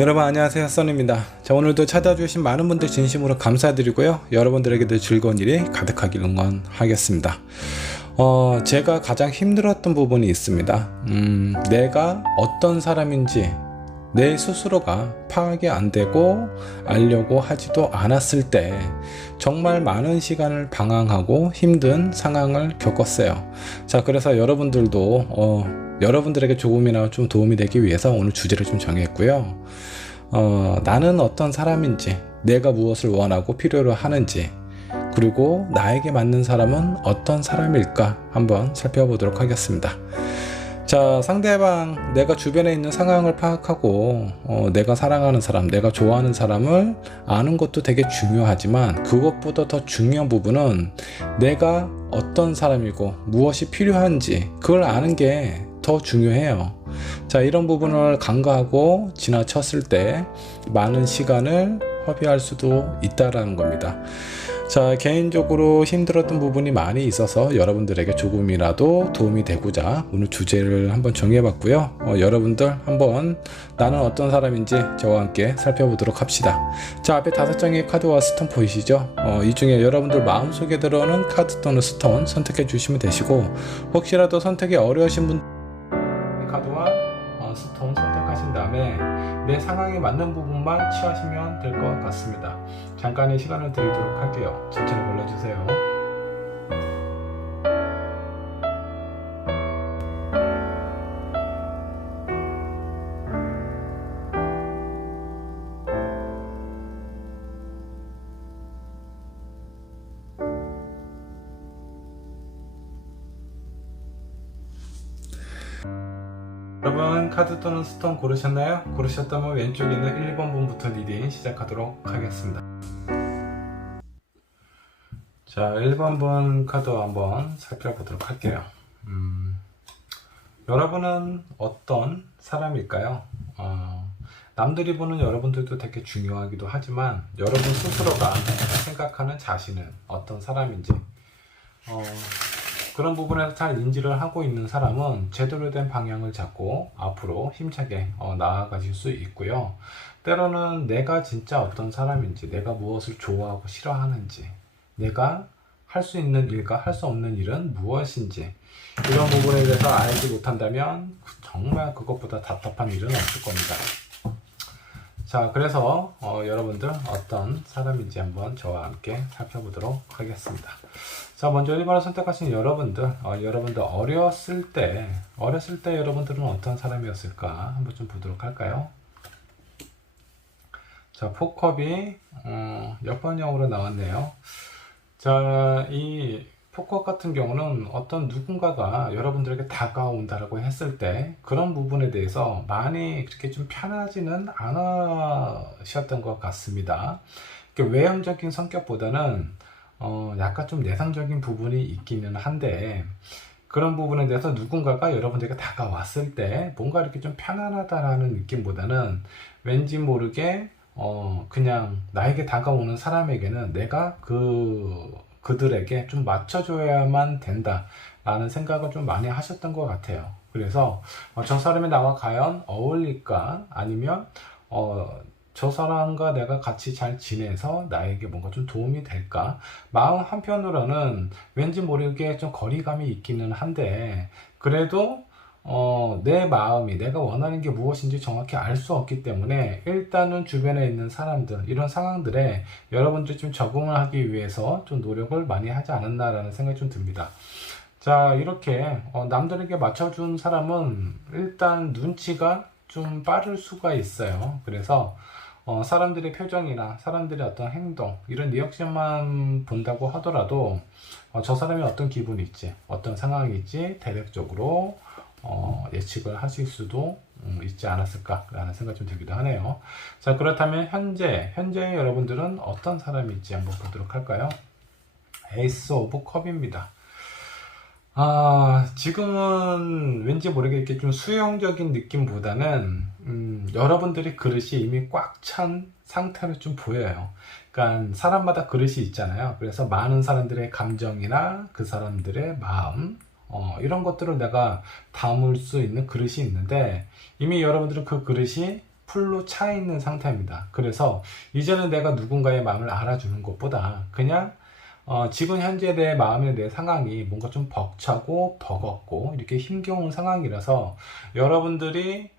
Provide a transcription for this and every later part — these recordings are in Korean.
여러분 안녕하세요, 써니입니다. 자, 오늘도 찾아주신 많은 분들 진심으로 감사드리고요, 여러분들에게도 즐거운 일이 가득하길 응원하겠습니다. 제가 가장 힘들었던 부분이 있습니다. 내가 어떤 사람인지 내 스스로가 파악이 안 되고 알려고 하지도 않았을 때 정말 많은 시간을 방황하고 힘든 상황을 겪었어요. 자, 그래서 여러분들도 여러분들에게 조금이나마 좀 도움이 되기 위해서 오늘 주제를 좀 정했고요. 나는 어떤 사람인지, 내가 무엇을 원하고 필요로 하는지, 그리고 나에게 맞는 사람은 어떤 사람일까 한번 살펴보도록 하겠습니다. 자, 상대방, 내가 주변에 있는 상황을 파악하고 내가 사랑하는 사람, 내가 좋아하는 사람을 아는 것도 되게 중요하지만, 그것보다 더 중요한 부분은 내가 어떤 사람이고 무엇이 필요한지 그걸 아는 게 더 중요해요. 자, 이런 부분을 간과하고 지나쳤을 때 많은 시간을 허비할 수도 있다라는 겁니다. 자, 개인적으로 힘들었던 부분이 많이 있어서 여러분들에게 조금이라도 도움이 되고자 오늘 주제를 한번 정해봤고요. 여러분들 한번 나는 어떤 사람인지 저와 함께 살펴보도록 합시다. 자, 앞에 5장의 카드와 스톤 보이시죠? 이 중에 여러분들 마음속에 들어오는 카드 또는 스톤 선택해 주시면 되시고, 혹시라도 선택이 어려우신 분 카드와 스톤 선택하신 다음에 내 상황에 맞는 부분만 취하시면 될 것 같습니다. 잠깐의 시간을 드리도록 할게요. 천천히 골라주세요. 여러분, 카드 또는 스톤 고르셨나요? 고르셨다면 왼쪽에 있는 1, 2번 분부터 리딩 시작하도록 하겠습니다. 자, 1번 분 카드 한번 살펴보도록 할게요. 여러분은 어떤 사람일까요? 남들이 보는 여러분들도 되게 중요하기도 하지만, 여러분 스스로가 생각하는 자신은 어떤 사람인지 그런 부분에서 잘 인지를 하고 있는 사람은 제대로 된 방향을 잡고 앞으로 힘차게 나아가실 수 있고요. 때로는 내가 진짜 어떤 사람인지, 내가 무엇을 좋아하고 싫어하는지, 내가 할 수 있는 일과 할 수 없는 일은 무엇인지, 이런 부분에 대해서 알지 못한다면 정말 그것보다 답답한 일은 없을 겁니다. 자, 그래서 여러분들 어떤 사람인지 한번 저와 함께 살펴보도록 하겠습니다. 자, 먼저 1번을 선택하신 여러분들, 여러분들 어렸을 때 여러분들은 어떤 사람이었을까 한번 좀 보도록 할까요? 자, 포컵이 역번형으로 나왔네요. 자, 이 포컵 같은 경우는 어떤 누군가가 여러분들에게 다가온다라고 했을 때 그런 부분에 대해서 많이 그렇게 좀 편하지는 않으셨던 것 같습니다. 외형적인 성격보다는 약간 좀 내상적인 부분이 있기는 한데, 그런 부분에 대해서 누군가가 여러분들에게 다가왔을 때 뭔가 이렇게 좀 편안하다라는 느낌보다는 왠지 모르게 그냥 나에게 다가오는 사람에게는 내가 그들에게 좀 맞춰줘야만 된다 라는 생각을 좀 많이 하셨던 것 같아요. 그래서 저 사람이 나와 과연 어울릴까, 아니면 저 사람과 내가 같이 잘 지내서 나에게 뭔가 좀 도움이 될까, 마음 한편으로는 왠지 모르게 좀 거리감이 있기는 한데, 그래도 내 마음이, 내가 원하는 게 무엇인지 정확히 알 수 없기 때문에 일단은 주변에 있는 사람들, 이런 상황들에 여러분들이 좀 적응을 하기 위해서 좀 노력을 많이 하지 않았나라는 생각이 좀 듭니다. 자, 이렇게 남들에게 맞춰준 사람은 일단 눈치가 좀 빠를 수가 있어요. 그래서 사람들의 표정이나 사람들의 어떤 행동, 이런 리액션만 본다고 하더라도 저 사람이 어떤 기분이 있지, 어떤 상황이 있지 대략적으로 예측을 하실 수도 있지 않았을까 라는 생각이 좀 들기도 하네요. 자, 그렇다면 현재 여러분들은 어떤 사람일지 한번 보도록 할까요? 에이스 오브 컵입니다. 지금은 왠지 모르게 이렇게 좀 수용적인 느낌보다는 여러분들의 그릇이 이미 꽉 찬 상태로 좀 보여요. 그러니까 사람마다 그릇이 있잖아요. 그래서 많은 사람들의 감정이나 그 사람들의 마음, 이런 것들을 내가 담을 수 있는 그릇이 있는데, 이미 여러분들은 그 그릇이 풀로 차 있는 상태입니다. 그래서 이제는 내가 누군가의 마음을 알아주는 것보다 그냥 지금 현재 내 마음의 내 상황이 뭔가 좀 벅차고 버겁고 이렇게 힘겨운 상황이라서 여러분들이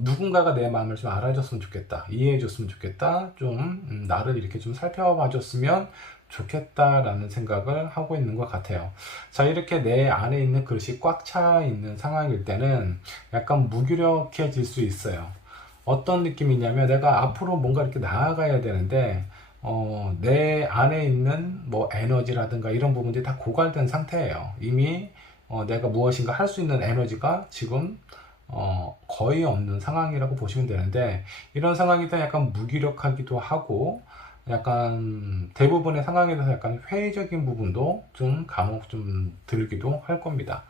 누군가가 내 마음을 좀 알아줬으면 좋겠다, 이해해줬으면 좋겠다, 좀 나를 이렇게 좀 살펴봐줬으면 좋겠다라는 생각을 하고 있는 것 같아요. 자, 이렇게 내 안에 있는 그릇이 꽉 차 있는 상황일 때는 약간 무기력해질 수 있어요. 어떤 느낌이냐면 내가 앞으로 뭔가 이렇게 나아가야 되는데 내 안에 있는 뭐 에너지라든가 이런 부분들이 다 고갈된 상태예요. 이미 내가 무엇인가 할 수 있는 에너지가 지금 거의 없는 상황이라고 보시면 되는데, 이런 상황이 다 약간 무기력하기도 하고 약간 대부분의 상황에 대해서 약간 회의적인 부분도 좀 감옥 좀 들기도 할 겁니다.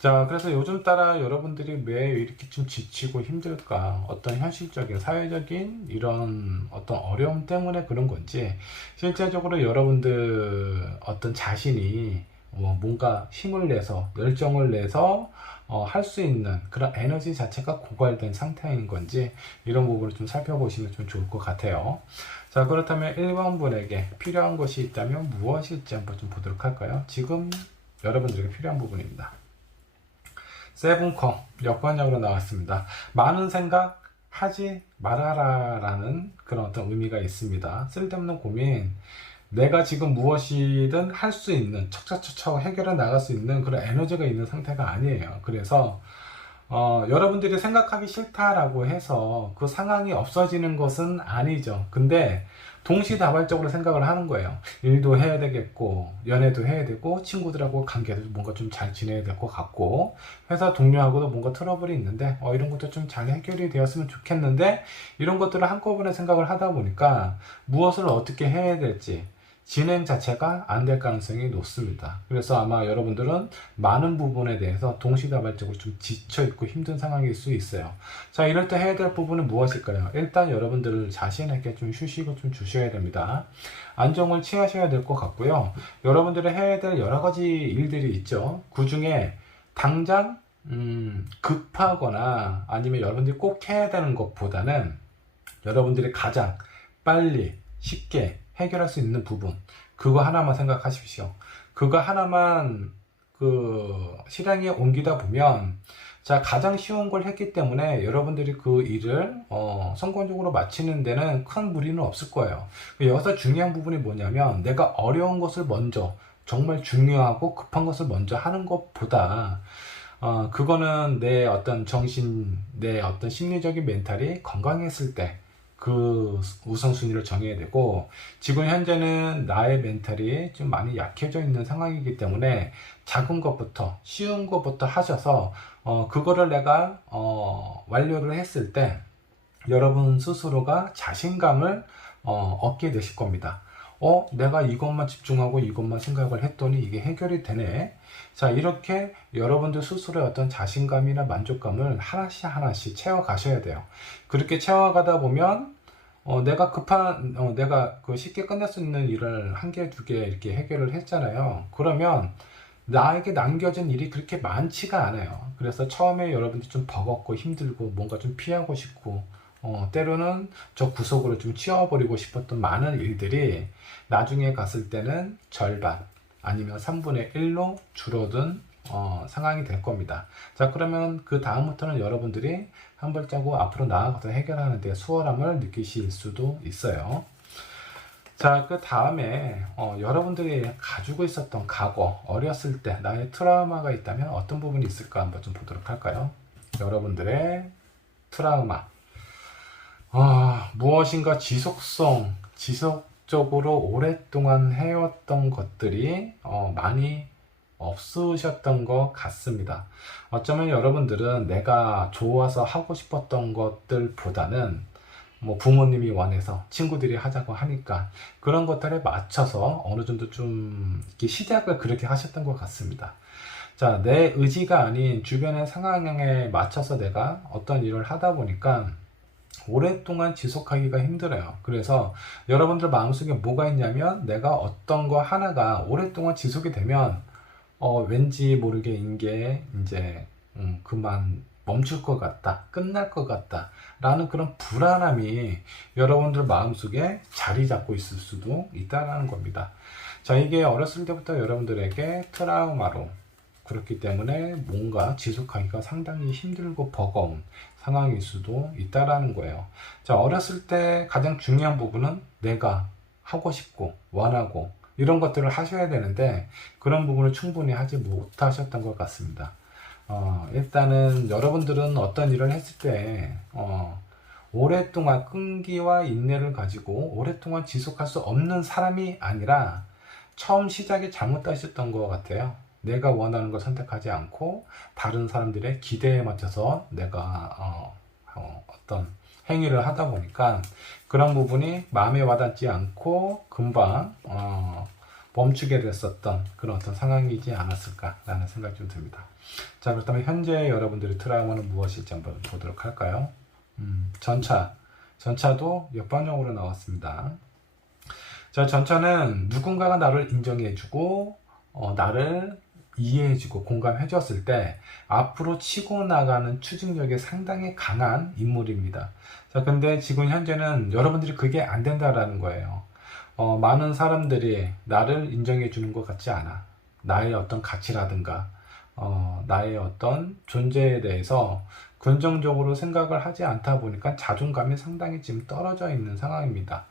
자, 그래서 요즘 따라 여러분들이 왜 이렇게 좀 지치고 힘들까? 어떤 현실적인, 사회적인 이런 어떤 어려움 때문에 그런 건지, 실제적으로 여러분들 어떤 자신이 뭔가 힘을 내서, 열정을 내서 할 수 있는 그런 에너지 자체가 고갈된 상태인 건지, 이런 부분을 좀 살펴보시면 좀 좋을 것 같아요. 자, 그렇다면 1번 분에게 필요한 것이 있다면 무엇일지 한번 좀 보도록 할까요? 지금 여러분들에게 필요한 부분입니다. 세븐컵 역관역으로 나왔습니다. 많은 생각 하지 말아라 라는 그런 어떤 의미가 있습니다. 쓸데없는 고민, 내가 지금 무엇이든 할 수 있는, 척척척척 해결해 나갈 수 있는 그런 에너지가 있는 상태가 아니에요. 그래서 여러분들이 생각하기 싫다라고 해서 그 상황이 없어지는 것은 아니죠. 근데 동시다발적으로 생각을 하는 거예요. 일도 해야 되겠고, 연애도 해야 되고, 친구들하고 관계도 뭔가 좀 잘 지내야 될 것 같고, 회사 동료하고도 뭔가 트러블이 있는데 이런 것도 좀 잘 해결이 되었으면 좋겠는데, 이런 것들을 한꺼번에 생각을 하다 보니까 무엇을 어떻게 해야 될지 진행 자체가 안 될 가능성이 높습니다. 그래서 아마 여러분들은 많은 부분에 대해서 동시다발적으로 좀 지쳐있고 힘든 상황일 수 있어요. 자, 이럴 때 해야 될 부분은 무엇일까요? 일단 여러분들 자신에게 좀 휴식을 좀 주셔야 됩니다. 안정을 취하셔야 될 것 같고요. 여러분들이 해야 될 여러 가지 일들이 있죠. 그 중에 당장 급하거나 아니면 여러분들이 꼭 해야 되는 것보다는 여러분들이 가장 빨리 쉽게 해결할 수 있는 부분, 그거 하나만 생각하십시오. 그거 하나만 실행에 옮기다 보면, 자, 가장 쉬운 걸 했기 때문에 여러분들이 그 일을 성공적으로 마치는 데는 큰 무리는 없을 거예요. 여기서 중요한 부분이 뭐냐면, 내가 어려운 것을 먼저, 정말 중요하고 급한 것을 먼저 하는 것보다 그거는 내 어떤 정신, 내 어떤 심리적인 멘탈이 건강했을 때 그 우선순위를 정해야 되고, 지금 현재는 나의 멘탈이 좀 많이 약해져 있는 상황이기 때문에 작은 것부터, 쉬운 것부터 하셔서 그거를 내가 완료를 했을 때 여러분 스스로가 자신감을 얻게 되실 겁니다. 내가 이것만 집중하고 이것만 생각을 했더니 이게 해결이 되네. 자, 이렇게 여러분들 스스로의 어떤 자신감이나 만족감을 하나씩 하나씩 채워 가셔야 돼요. 그렇게 채워가다 보면 내가 내가 쉽게 끝낼 수 있는 일을 한 개, 두 개 이렇게 해결을 했잖아요. 그러면 나에게 남겨진 일이 그렇게 많지가 않아요. 그래서 처음에 여러분들 좀 버겁고 힘들고 뭔가 좀 피하고 싶고 때로는 저 구석으로 좀 치워버리고 싶었던 많은 일들이 나중에 갔을 때는 절반 아니면 3분의 1로 줄어든 상황이 될 겁니다. 자, 그러면 그 다음부터는 여러분들이 한 발자국 앞으로 나아가서 해결하는 데 수월함을 느끼실 수도 있어요. 자, 그 다음에 여러분들이 가지고 있었던 과거, 어렸을 때 나의 트라우마가 있다면 어떤 부분이 있을까 한번 좀 보도록 할까요? 여러분들의 트라우마, 무엇인가 지속적으로 오랫동안 해왔던 것들이 많이 없으셨던 것 같습니다. 어쩌면 여러분들은 내가 좋아서 하고 싶었던 것들보다는 뭐 부모님이 원해서 친구들이 하자고 하니까 그런 것들에 맞춰서 어느 정도 좀 이렇게 시작을 그렇게 하셨던 것 같습니다. 자, 내 의지가 아닌 주변의 상황에 맞춰서 내가 어떤 일을 하다 보니까 오랫동안 지속하기가 힘들어요. 그래서 여러분들 마음속에 뭐가 있냐면, 내가 어떤 거 하나가 오랫동안 지속이 되면 왠지 모르게 이제 그만 멈출 것 같다, 끝날 것 같다 라는 그런 불안함이 여러분들 마음속에 자리 잡고 있을 수도 있다는 겁니다. 자, 이게 어렸을 때부터 여러분들에게 트라우마로, 그렇기 때문에 뭔가 지속하기가 상당히 힘들고 버거운 상황일 수도 있다라는 거예요. 자, 어렸을 때 가장 중요한 부분은 내가 하고 싶고 원하고 이런 것들을 하셔야 되는데 그런 부분을 충분히 하지 못하셨던 것 같습니다. 일단은 여러분들은 어떤 일을 했을 때 오랫동안 끈기와 인내를 가지고 오랫동안 지속할 수 없는 사람이 아니라 처음 시작이 잘못하셨던 것 같아요. 내가 원하는 걸 선택하지 않고 다른 사람들의 기대에 맞춰서 내가 어떤 행위를 하다 보니까 그런 부분이 마음에 와닿지 않고 금방 멈추게 됐었던 그런 어떤 상황이지 않았을까라는 생각이 좀 듭니다. 자, 그렇다면 현재 여러분들의 트라우마는 무엇일지 한번 보도록 할까요? 전차도 역반영으로 나왔습니다. 자, 전차는 누군가가 나를 인정해주고 나를 이해해주고 공감해줬을 때 앞으로 치고 나가는 추진력이 상당히 강한 인물입니다. 자, 근데 지금 현재는 여러분들이 그게 안 된다라는 거예요. 많은 사람들이 나를 인정해주는 것 같지 않아. 나의 어떤 가치라든가 나의 어떤 존재에 대해서 긍정적으로 생각을 하지 않다 보니까 자존감이 상당히 지금 떨어져 있는 상황입니다.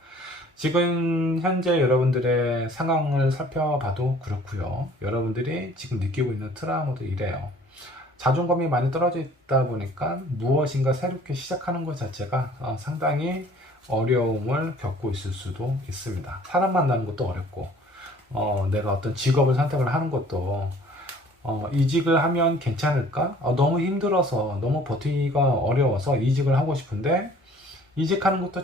지금 현재 여러분들의 상황을 살펴봐도 그렇고요. 여러분들이 지금 느끼고 있는 트라우마도 이래요. 자존감이 많이 떨어져 있다 보니까 무엇인가 새롭게 시작하는 것 자체가 상당히 어려움을 겪고 있을 수도 있습니다. 사람 만나는 것도 어렵고 내가 어떤 직업을 선택을 하는 것도 이직을 하면 괜찮을까? 너무 힘들어서 너무 버티기가 어려워서 이직을 하고 싶은데 이직하는 것도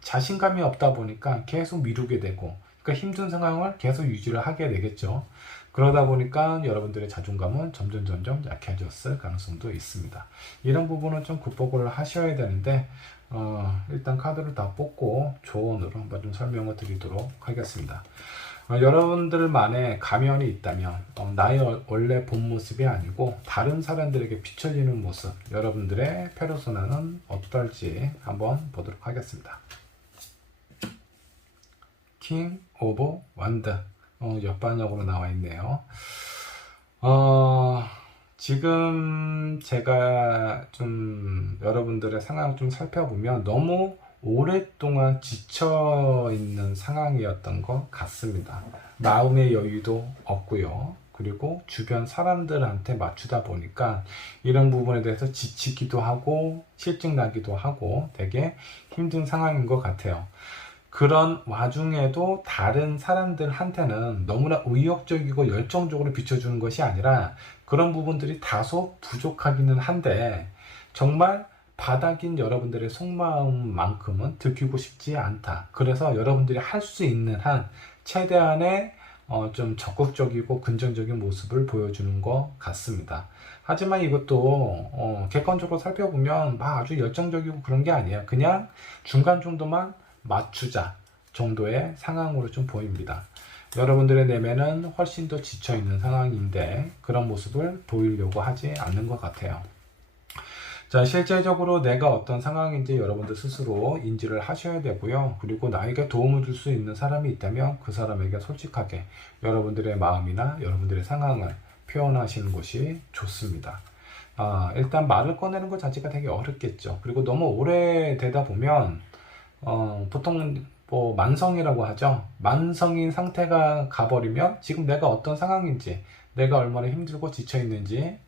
자신감이 없다 보니까 계속 미루게 되고 그러니까 힘든 상황을 계속 유지를 하게 되겠죠. 그러다 보니까 여러분들의 자존감은 점점 약해졌을 가능성도 있습니다. 이런 부분은 좀 극복을 하셔야 되는데 일단 카드를 다 뽑고 조언으로 한번 좀 설명을 드리도록 하겠습니다. 여러분들만의 가면이 있다면 나의 원래 본 모습이 아니고 다른 사람들에게 비춰지는 모습, 여러분들의 페르소나는 어떨지 한번 보도록 하겠습니다. 킹 오브 완드 역반역으로 나와 있네요. 지금 제가 좀 여러분들의 상황을 좀 살펴보면 너무 오랫동안 지쳐있는 상황이었던 것 같습니다. 마음의 여유도 없고요. 그리고 주변 사람들한테 맞추다 보니까 이런 부분에 대해서 지치기도 하고 실증나기도 하고 되게 힘든 상황인 것 같아요. 그런 와중에도 다른 사람들한테는 너무나 의욕적이고 열정적으로 비춰주는 것이 아니라 그런 부분들이 다소 부족하기는 한데 정말 바닥인 여러분들의 속마음만큼은 들키고 싶지 않다. 그래서 여러분들이 할 수 있는 한 최대한의 좀 적극적이고 긍정적인 모습을 보여주는 것 같습니다. 하지만 이것도 객관적으로 살펴보면 막 아주 열정적이고 그런 게 아니에요. 그냥 중간 정도만 맞추자 정도의 상황으로 좀 보입니다. 여러분들의 내면은 훨씬 더 지쳐있는 상황인데 그런 모습을 보이려고 하지 않는 것 같아요. 자, 실제적으로 내가 어떤 상황인지 여러분들 스스로 인지를 하셔야 되고요. 그리고 나에게 도움을 줄 수 있는 사람이 있다면 그 사람에게 솔직하게 여러분들의 마음이나 여러분들의 상황을 표현하시는 것이 좋습니다. 일단 말을 꺼내는 것 자체가 되게 어렵겠죠. 그리고 너무 오래되다 보면 보통 뭐 만성이라고 하죠. 만성인 상태가 가버리면 지금 내가 어떤 상황인지, 내가 얼마나 힘들고 지쳐있는지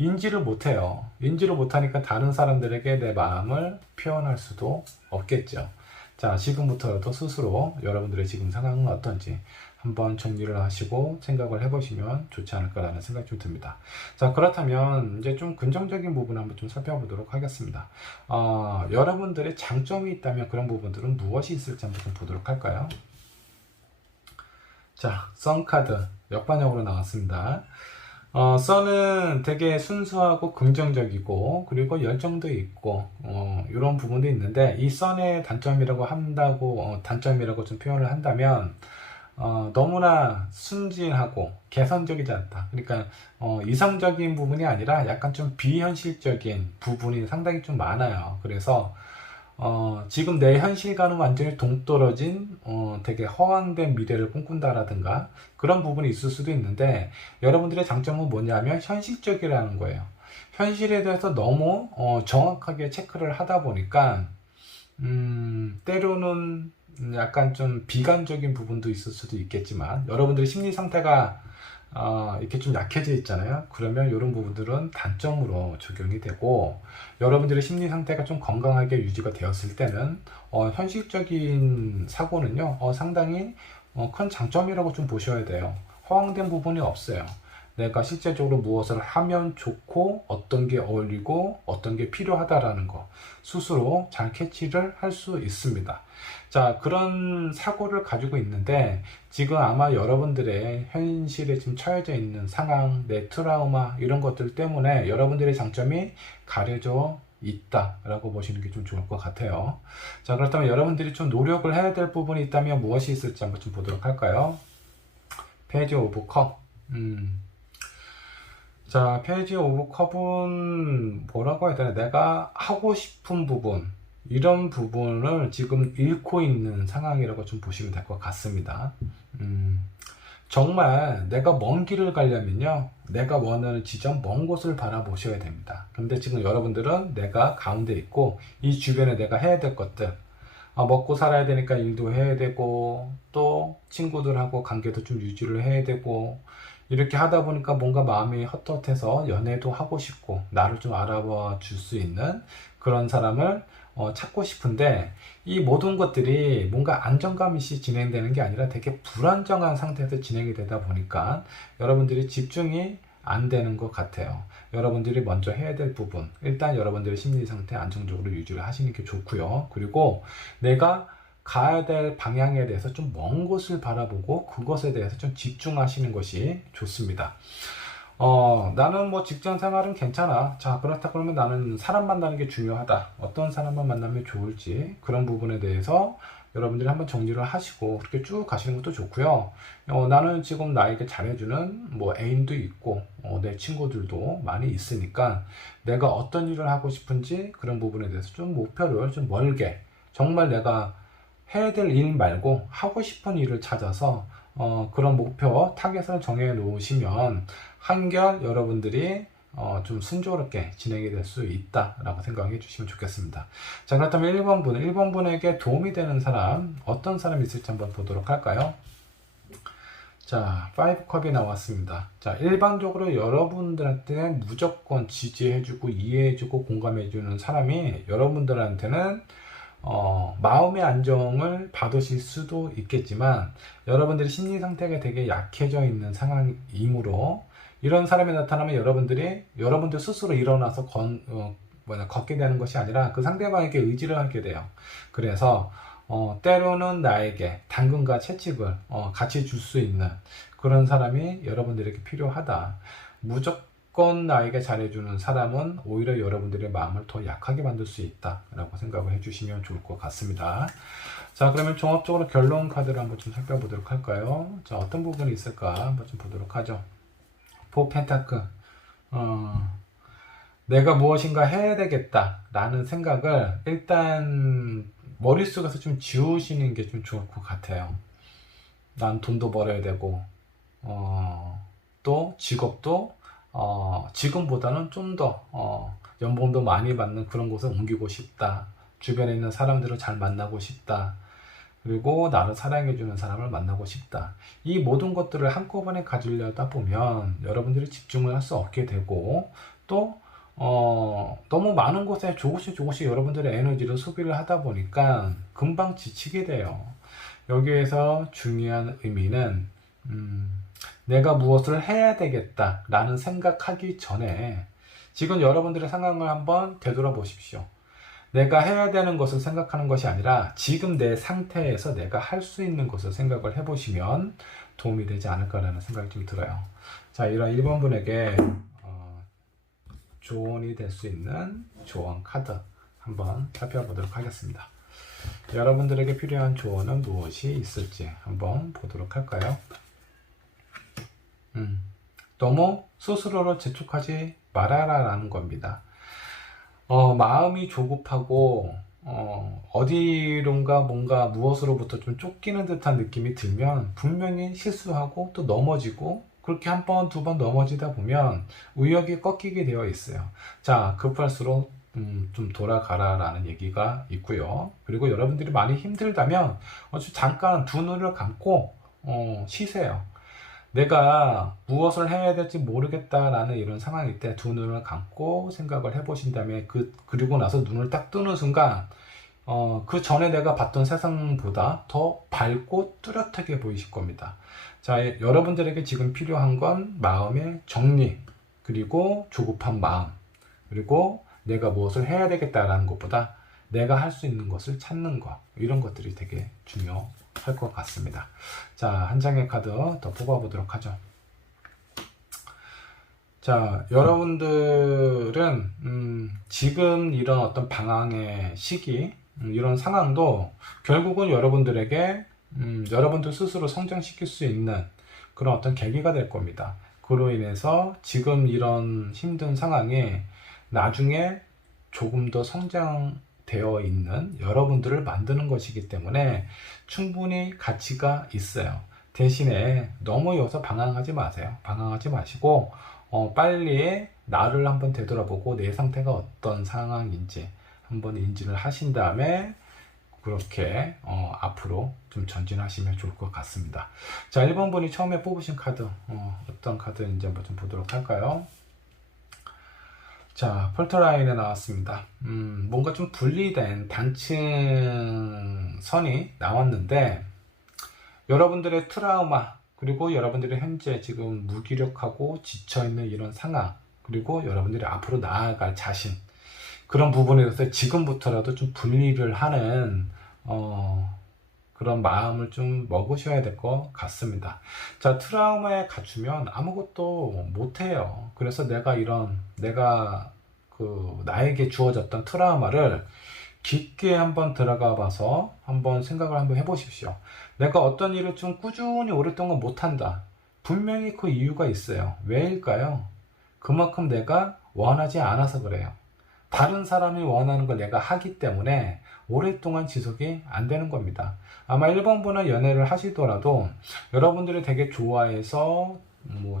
인지를 못해요. 인지를 못하니까 다른 사람들에게 내 마음을 표현할 수도 없겠죠. 자, 지금부터라도 스스로 여러분들의 지금 상황은 어떤지 한번 정리를 하시고 생각을 해보시면 좋지 않을까라는 생각이 좀 듭니다. 자, 그렇다면 이제 좀 긍정적인 부분을 한번 좀 살펴보도록 하겠습니다. 여러분들의 장점이 있다면 그런 부분들은 무엇이 있을지 한번 좀 보도록 할까요? 자, 선 카드 역반역으로 나왔습니다. 선은 되게 순수하고 긍정적이고 그리고 열정도 있고 이런 부분도 있는데 이 선의 단점이라고 좀 표현을 한다면 너무나 순진하고 개선적이지 않다. 그러니까 이성적인 부분이 아니라 약간 좀 비현실적인 부분이 상당히 좀 많아요. 그래서 지금 내 현실과는 완전히 동떨어진 되게 허황된 미래를 꿈꾼다라든가 그런 부분이 있을 수도 있는데, 여러분들의 장점은 뭐냐면 현실적이라는 거예요. 현실에 대해서 너무 정확하게 체크를 하다 보니까 때로는 약간 좀 비관적인 부분도 있을 수도 있겠지만, 여러분들의 심리 상태가 이렇게 좀 약해져 있잖아요. 그러면 이런 부분들은 단점으로 적용이 되고, 여러분들의 심리 상태가 좀 건강하게 유지가 되었을 때는 현실적인 사고는요 상당히 큰 장점이라고 좀 보셔야 돼요. 허황된 부분이 없어요. 내가 실제적으로 무엇을 하면 좋고 어떤 게 어울리고 어떤 게 필요하다라는 거 스스로 잘 캐치를 할 수 있습니다. 자, 그런 사고를 가지고 있는데, 지금 아마 여러분들의 현실에 지금 처해져 있는 상황, 내 트라우마 이런 것들 때문에 여러분들의 장점이 가려져 있다라고 보시는 게 좀 좋을 것 같아요. 자, 그렇다면 여러분들이 좀 노력을 해야 될 부분이 있다면 무엇이 있을지 한번 좀 보도록 할까요? 페이지 오브 컵. 자, 페이지 오브 컵은 뭐라고 해야 되나? 내가 하고 싶은 부분, 이런 부분을 지금 잃고 있는 상황이라고 좀 보시면 될 것 같습니다. 정말 내가 먼 길을 가려면요, 내가 원하는 지점, 먼 곳을 바라보셔야 됩니다. 근데 지금 여러분들은 내가 가운데 있고, 이 주변에 내가 해야 될 것들, 먹고 살아야 되니까 일도 해야 되고, 또 친구들하고 관계도 좀 유지를 해야 되고, 이렇게 하다 보니까 뭔가 마음이 헛헛해서 연애도 하고 싶고, 나를 좀 알아봐 줄 수 있는 그런 사람을 찾고 싶은데, 이 모든 것들이 뭔가 안정감이 진행되는 게 아니라 되게 불안정한 상태에서 진행이 되다 보니까 여러분들이 집중이 안 되는 것 같아요. 여러분들이 먼저 해야 될 부분, 일단 여러분들의 심리 상태 안정적으로 유지를 하시는 게 좋고요. 그리고 내가 가야 될 방향에 대해서 좀 먼 곳을 바라보고 그것에 대해서 좀 집중하시는 것이 좋습니다. 나는 뭐 직장 생활은 괜찮아. 자, 그렇다 그러면 나는 사람 만나는 게 중요하다. 어떤 사람만 만나면 좋을지, 그런 부분에 대해서 여러분들이 한번 정리를 하시고 그렇게 쭉 가시는 것도 좋고요. 나는 지금 나에게 잘해주는 뭐 애인도 있고 내 친구들도 많이 있으니까 내가 어떤 일을 하고 싶은지 그런 부분에 대해서 좀 목표를 좀 멀게, 정말 내가 해야 될 일 말고 하고 싶은 일을 찾아서 그런 목표, 타겟을 정해 놓으시면 한결 여러분들이 좀 순조롭게 진행이 될 수 있다라고 생각해 주시면 좋겠습니다. 자, 그렇다면 1번 분에게 도움이 되는 사람, 어떤 사람이 있을지 한번 보도록 할까요? 자, 5컵이 나왔습니다. 자, 일반적으로 여러분들한테 무조건 지지해주고 이해해주고 공감해주는 사람이 여러분들한테는 마음의 안정을 받으실 수도 있겠지만, 여러분들이 심리 상태가 되게 약해져 있는 상황이므로 이런 사람이 나타나면 여러분들 스스로 일어나서 걷게 되는 것이 아니라 그 상대방에게 의지를 하게 돼요. 그래서 때로는 나에게 당근과 채찍을 같이 줄 수 있는 그런 사람이 여러분들에게 필요하다. 무조건 나에게 잘해주는 사람은 오히려 여러분들의 마음을 더 약하게 만들 수 있다라고 생각을 해주시면 좋을 것 같습니다. 자, 그러면 종합적으로 결론 카드를 한번 좀 살펴보도록 할까요? 자, 어떤 부분이 있을까 한번 좀 보도록 하죠. 4 펜타클. 내가 무엇인가 해야 되겠다 라는 생각을 일단 머릿속에서 좀 지우시는 게 좀 좋을 것 같아요. 난 돈도 벌어야 되고 또 직업도 지금보다는 좀 더 연봉도 많이 받는 그런 곳에 옮기고 싶다. 주변에 있는 사람들을 잘 만나고 싶다. 그리고 나를 사랑해주는 사람을 만나고 싶다. 이 모든 것들을 한꺼번에 가지려다 보면 여러분들이 집중을 할 수 없게 되고, 또 너무 많은 곳에 조금씩 여러분들의 에너지를 소비를 하다 보니까 금방 지치게 돼요. 여기에서 중요한 의미는 내가 무엇을 해야 되겠다 라는 생각하기 전에 지금 여러분들의 상황을 한번 되돌아보십시오. 내가 해야 되는 것을 생각하는 것이 아니라 지금 내 상태에서 내가 할 수 있는 것을 생각을 해보시면 도움이 되지 않을까라는 생각이 좀 들어요. 자, 이런 1번 분에게 조언이 될 수 있는 조언 카드 한번 살펴보도록 하겠습니다. 여러분들에게 필요한 조언은 무엇이 있을지 한번 보도록 할까요? 너무 스스로를 재촉하지 말아라 라는 겁니다. 마음이 조급하고 어디론가 뭔가 무엇으로부터 좀 쫓기는 듯한 느낌이 들면 분명히 실수하고 또 넘어지고, 그렇게 한 번, 두 번 넘어지다 보면 의욕이 꺾이게 되어 있어요. 자, 급할수록 좀 돌아가라 라는 얘기가 있고요. 그리고 여러분들이 많이 힘들다면 잠깐 두 눈을 감고 쉬세요. 내가 무엇을 해야 될지 모르겠다라는 이런 상황일 때 두 눈을 감고 생각을 해보신 다음에 그리고 나서 눈을 딱 뜨는 순간 그 전에 내가 봤던 세상보다 더 밝고 뚜렷하게 보이실 겁니다. 자, 여러분들에게 지금 필요한 건 마음의 정리, 그리고 조급한 마음, 그리고 내가 무엇을 해야 되겠다라는 것보다 내가 할 수 있는 것을 찾는 것, 이런 것들이 되게 중요할 것 같습니다. 자, 한 장의 카드 더 뽑아보도록 하죠. 자, 여러분들은 지금 이런 어떤 방황의 시기, 이런 상황도 결국은 여러분들에게 여러분들 스스로 성장시킬 수 있는 그런 어떤 계기가 될 겁니다. 그로 인해서 지금 이런 힘든 상황에 나중에 조금 더 성장되어 있는 여러분들을 만드는 것이기 때문에 충분히 가치가 있어요. 대신에 너무 여기서 방황하지 마세요. 방황하지 마시고 빨리 나를 한번 되돌아보고 내 상태가 어떤 상황인지 한번 인지를 하신 다음에 그렇게 앞으로 좀 전진하시면 좋을 것 같습니다. 자, 1번 분이 처음에 뽑으신 카드 어떤 카드인지 한번 좀 보도록 할까요? 자, 폴터라인에 나왔습니다. 뭔가 좀 분리된 단층선이 나왔는데 여러분들의 트라우마, 그리고 여러분들의 현재 지금 무기력하고 지쳐있는 이런 상황, 그리고 여러분들이 앞으로 나아갈 자신, 그런 부분에 대해서 지금부터라도 좀 분리를 하는 그런 마음을 좀 먹으셔야 될 것 같습니다. 자, 트라우마에 갇히면 아무것도 못해요. 그래서 내가 나에게 주어졌던 트라우마를 깊게 한번 들어가 봐서 한번 생각을 한번 해보십시오. 내가 어떤 일을 좀 꾸준히 오랫동안 못한다. 분명히 그 이유가 있어요. 왜일까요? 그만큼 내가 원하지 않아서 그래요. 다른 사람이 원하는 걸 내가 하기 때문에 오랫동안 지속이 안 되는 겁니다. 아마 1번분은 연애를 하시더라도 여러분들이 되게 좋아해서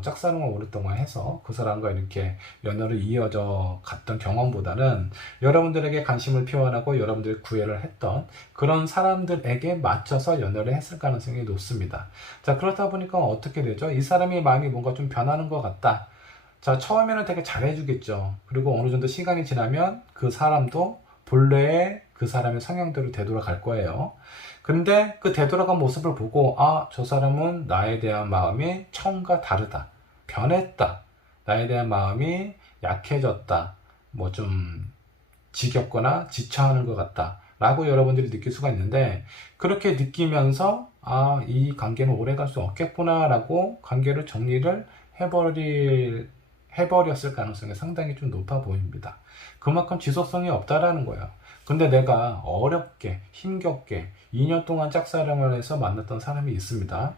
짝사랑을 오랫동안 해서 그 사람과 이렇게 연애를 이어져 갔던 경험보다는 여러분들에게 관심을 표현하고 여러분들이 구애를 했던 그런 사람들에게 맞춰서 연애를 했을 가능성이 높습니다. 자, 그렇다 보니까 어떻게 되죠? 이 사람이 마음이 뭔가 좀 변하는 것 같다. 자, 처음에는 되게 잘해주겠죠. 그리고 어느 정도 시간이 지나면 그 사람도 본래의 그 사람의 성향대로 되돌아갈 거예요. 근데 그 되돌아간 모습을 보고 저 사람은 나에 대한 마음이 처음과 다르다. 변했다. 나에 대한 마음이 약해졌다. 좀 지겹거나 지쳐하는 것 같다. 라고 여러분들이 느낄 수가 있는데 그렇게 느끼면서 이 관계는 오래 갈 수 없겠구나 라고 관계를 정리를 해버렸을 가능성이 상당히 좀 높아 보입니다. 그만큼 지속성이 없다라는 거예요. 근데 내가 어렵게 힘겹게 2년 동안 짝사랑을 해서 만났던 사람이 있습니다.